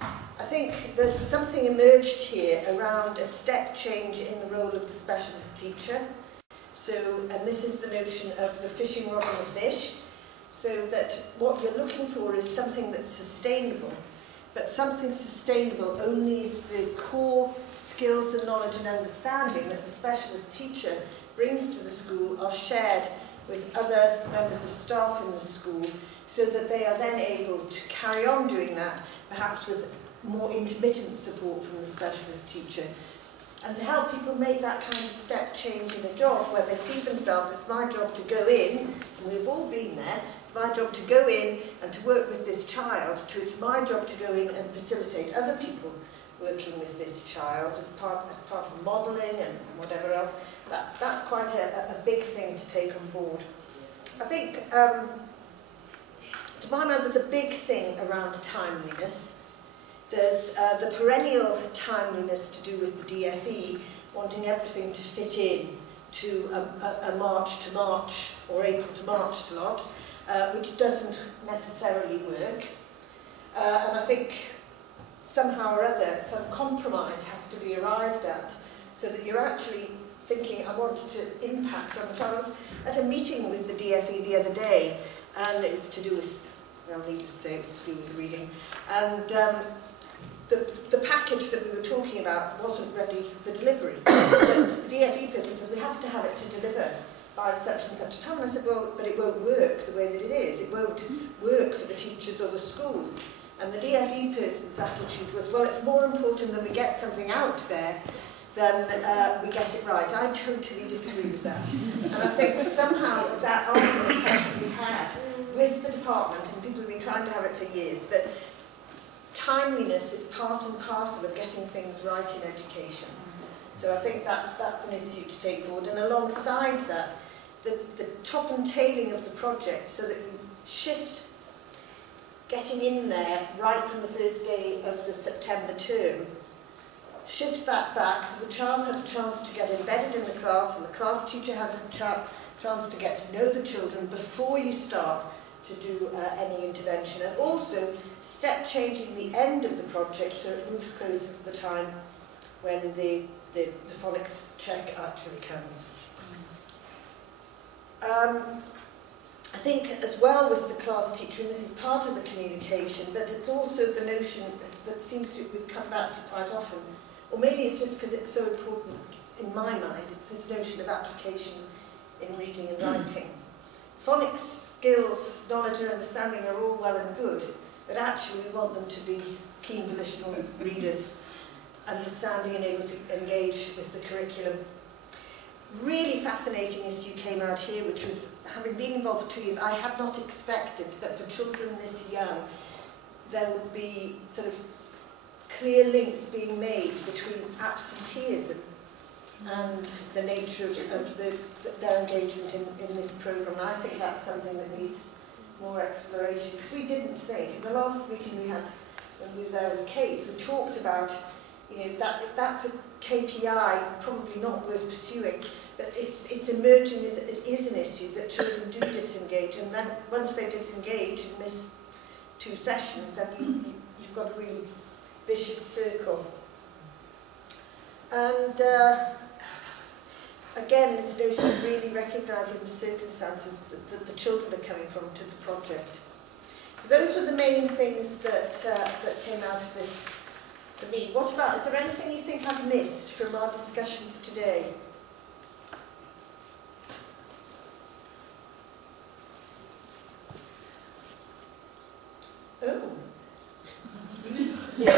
I think there's something emerged here around a step change in the role of the specialist teacher. So, and this is the notion of the fishing rod and the fish, so that what you're looking for is something that's sustainable, but something sustainable only if the core skills and knowledge and understanding that the specialist teacher brings to the school are shared with other members of staff in the school, so that they are then able to carry on doing that, perhaps with more intermittent support from the specialist teacher. and to help people make that kind of step change in a job where they see themselves, it's my job to go in, and we've all been there, it's my job to go in and to work with this child, to it's my job to go in and facilitate other people working with this child as part of modelling and whatever else. That's quite a big thing to take on board. I think, to my mind, there's a big thing around timeliness. There's the perennial timeliness to do with the DFE, wanting everything to fit in to a March to March or April to March slot, which doesn't necessarily work. And I think somehow or other some compromise has to be arrived at so that you're actually thinking, I want to impact on the child. I was at a meeting with the DFE the other day, and it was to do with, well, needless to say, it was to do with reading. And the package that we were talking about wasn't ready for delivery. So the DFE person says, we have to have it to deliver by such and such time. And I said, well, but it won't work the way that it is. It won't work for the teachers or the schools. And the DFE person's attitude was, well, it's more important that we get something out there than we get it right. I totally disagree with that. And I think somehow that argument has to be had with the department, and people have been trying to have it for years, that timeliness is part and parcel of getting things right in education. So I think that's an issue to take forward. And alongside that, the top and tailing of the project so that you shift getting in there right from the first day of the September term, shift that back so the child has a chance to get embedded in the class and the class teacher has a chance to get to know the children before you start to do any intervention, and also step changing the end of the project so it moves closer to the time when the phonics check actually comes. I think as well with the class teacher, and this is part of the communication, but it's also the notion that seems to we've come back to quite often, or maybe it's just because it's so important in my mind, it's this notion of application in reading and writing. Phonics skills, knowledge and understanding are all well and good, but actually we want them to be keen volitional readers, understanding and able to engage with the curriculum. Really fascinating issue came out here, which was, having been involved for 2 years, I had not expected that for children this young, there would be sort of clear links being made between absenteeism and the nature of their engagement in this programme. And I think that's something that needs more exploration. Because we didn't think, in the last meeting we had when we were there with Kate, we talked about, you know, that's a KPI probably not worth pursuing, but it's emerging, it is an issue that children do disengage, and then once they disengage and miss 2 sessions, then you've got a really vicious circle. And again, this notion of really recognising the circumstances that the children are coming from to the project. So those were the main things that came out of this for me. What about, is there anything you think I've missed from our discussions today? Oh. Yeah,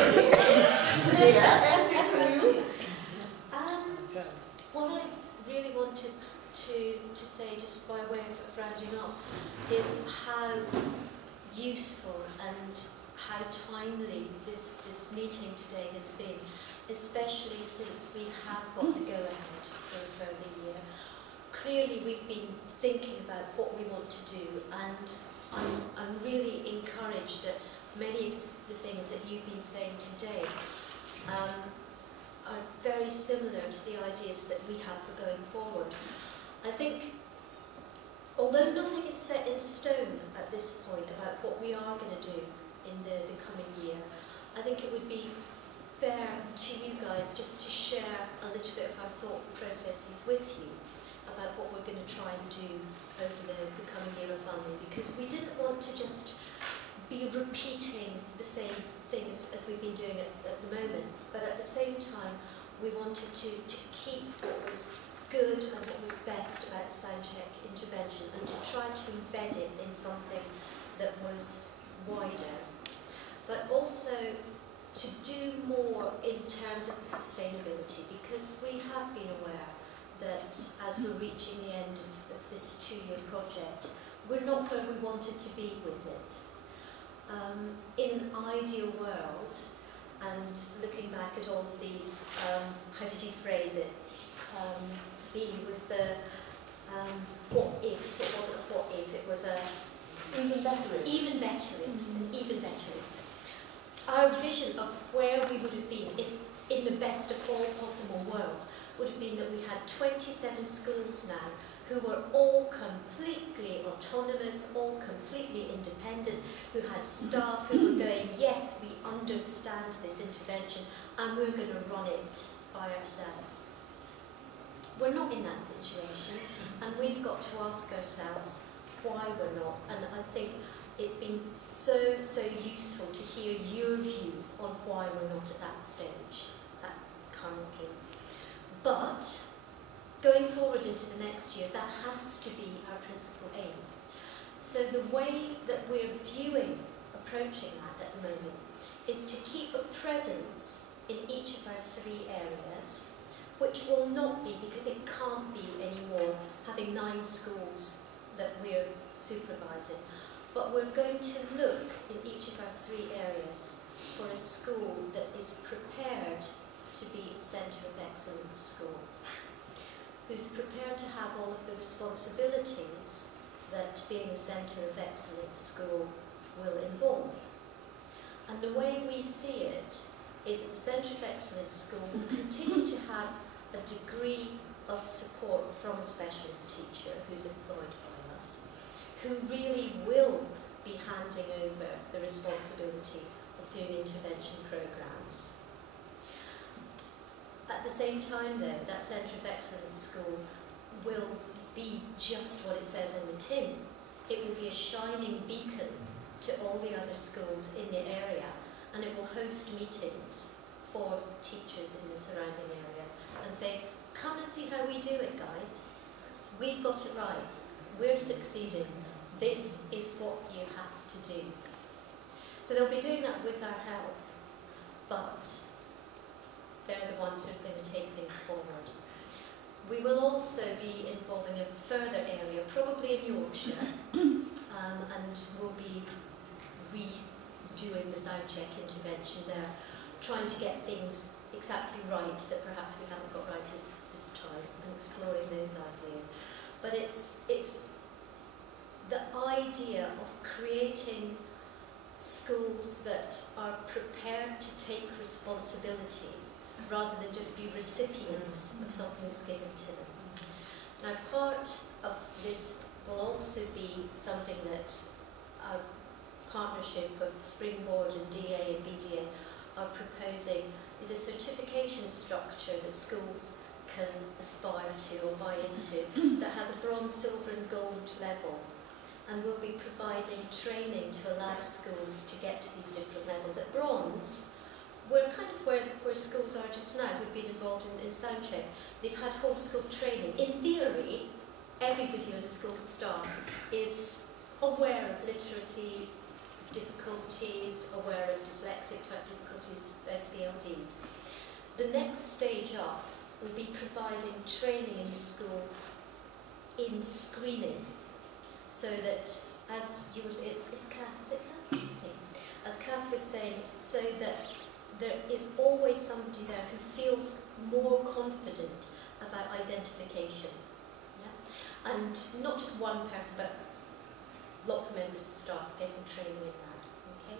anything from you? What I really wanted to say, just by way of rounding up, is how useful and how timely this meeting today has been, especially since we have got the go-ahead for a further year. Clearly we've been thinking about what we want to do, and I'm really encouraged that many of the things that you've been saying today are very similar to the ideas that we have for going forward. I think, although nothing is set in stone at this point about what we are going to do in the coming year, I think it would be fair to you guys just to share a little bit of our thought processes with you about what we're going to try and do over the coming year of funding, because we didn't want to just be repeating the same things as we've been doing at the moment, but at the same time we wanted to keep what was good and what was best about sound check intervention, and to try to embed it in something that was wider, but also to do more in terms of the sustainability, because we have been aware that as we're reaching the end of this 2-year project, we're not where we wanted to be with it. In an ideal world, and looking back at all of these, how did you phrase it? Being with the what if, it wasn't a what if, it was a Even better if. even better if, even better if. Our vision of where we would have been if in the best of all possible worlds would have been that we had 27 schools now who were all completely autonomous, all completely independent, who had staff who were going, yes, we understand this intervention and we're going to run it by ourselves. We're not in that situation, and we've got to ask ourselves why we're not. And I think it's been so useful to hear your views on why we're not at that stage currently. But going forward into the next year, that has to be our principal aim. So the way that we're approaching that at the moment, is to keep a presence in each of our 3 areas, which will not be, because it can't be anymore, having 9 schools that we're supervising. But we're going to look in each of our 3 areas for a school that is prepared to be a centre of excellence school, who's prepared to have all of the responsibilities that being a centre of excellence school will involve. And the way we see it is that the Centre of Excellence school will continue to have a degree of support from a specialist teacher who's employed by us, who really will be handing over the responsibility of doing intervention programmes. At the same time though, that Centre of Excellence school will be just what it says on the tin. It will be a shining beacon to all the other schools in the area, and it will host meetings for teachers in the surrounding areas and says, come and see how we do it, guys. We've got it right. We're succeeding. This is what you have to do. So they'll be doing that with our help, but they're the ones who are going to take things forward. We will also be involving a further area, probably in Yorkshire, and we'll be redoing the sound check intervention there, trying to get things exactly right that perhaps we haven't got right this time, and exploring those ideas. But it's the idea of creating schools that are prepared to take responsibility rather than just be recipients of something that's given to them. Now, part of this will also be something that our partnership of Springboard and DA and BDA are proposing, is a certification structure that schools can aspire to or buy into that has a bronze, silver and gold level. And we'll be providing training to allow schools to get to these different levels. At bronze, we're kind of where schools are just now. We've been involved in sound check. They've had whole school training. In theory, everybody on the school staff is aware of literacy difficulties, aware of dyslexic type difficulties, SBLDs. The next stage up will be providing training in the school in screening, so that, as you was, it's Kath, is it Kath? As Kath was saying, so that there is always somebody there who feels more confident about identification. Yeah? And not just one person, but lots of members of staff getting training in that. Okay?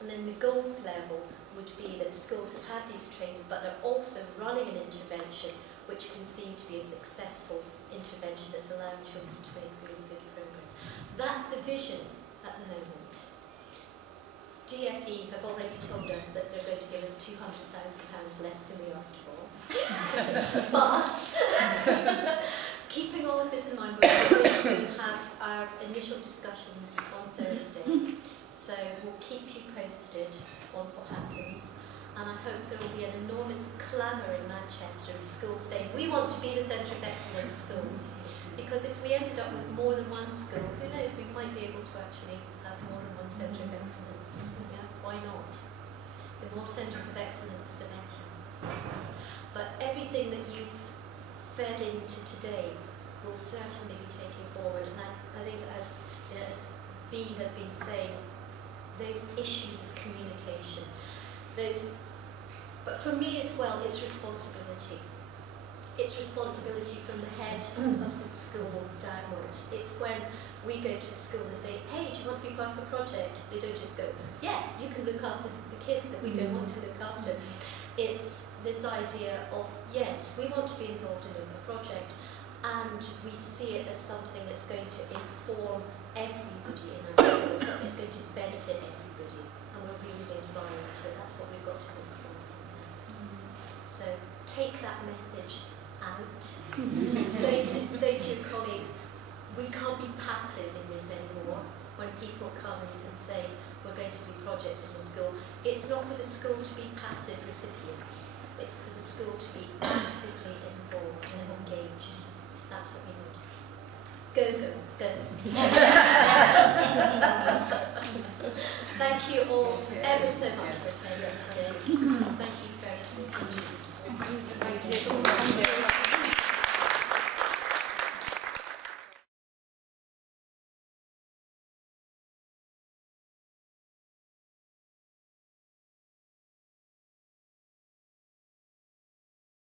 And then the gold level would be that the schools have had these trainings, but they're also running an intervention which can seem to be a successful intervention that's allowing children to make really good progress. That's the vision at the moment. DFE have already told us that they're going to give us £200,000 less than we asked for. But, keeping all of this in mind, we're going to have our initial discussions on Thursday. So we'll keep you posted on what happens. And I hope there will be an enormous clamour in Manchester of schools saying, we want to be the Centre of Excellence school. Because if we ended up with more than one school, who knows, we might be able to actually have more than one Centre of Excellence. Yeah? Why not? the more centres of excellence, the better. But everything that you've fed into today will certainly be taken forward. And I think, as you know, as B has been saying, those issues of communication, but for me as well, it's responsibility. It's responsibility from the head of the school downwards. It's when we go to a school and say, hey, do you want to be part of a project? They don't just go, yeah, you can look after the kids that we don't want to look after. It's this idea of, yes, we want to be involved in a project, and we see it as something that's going to inform everybody in our school, something that's going to benefit everybody, and we're really going to buy into it. That's what we've got to look for. So take that message out and say to your colleagues, we can't be passive in this anymore. When people come and say, we're going to do projects in the school, it's not for the school to be passive recipients. It's for the school to be actively involved and engaged. That's what we need. Go, girls, go. Thank you all ever so much for attending today. Thank you very much. Thank you.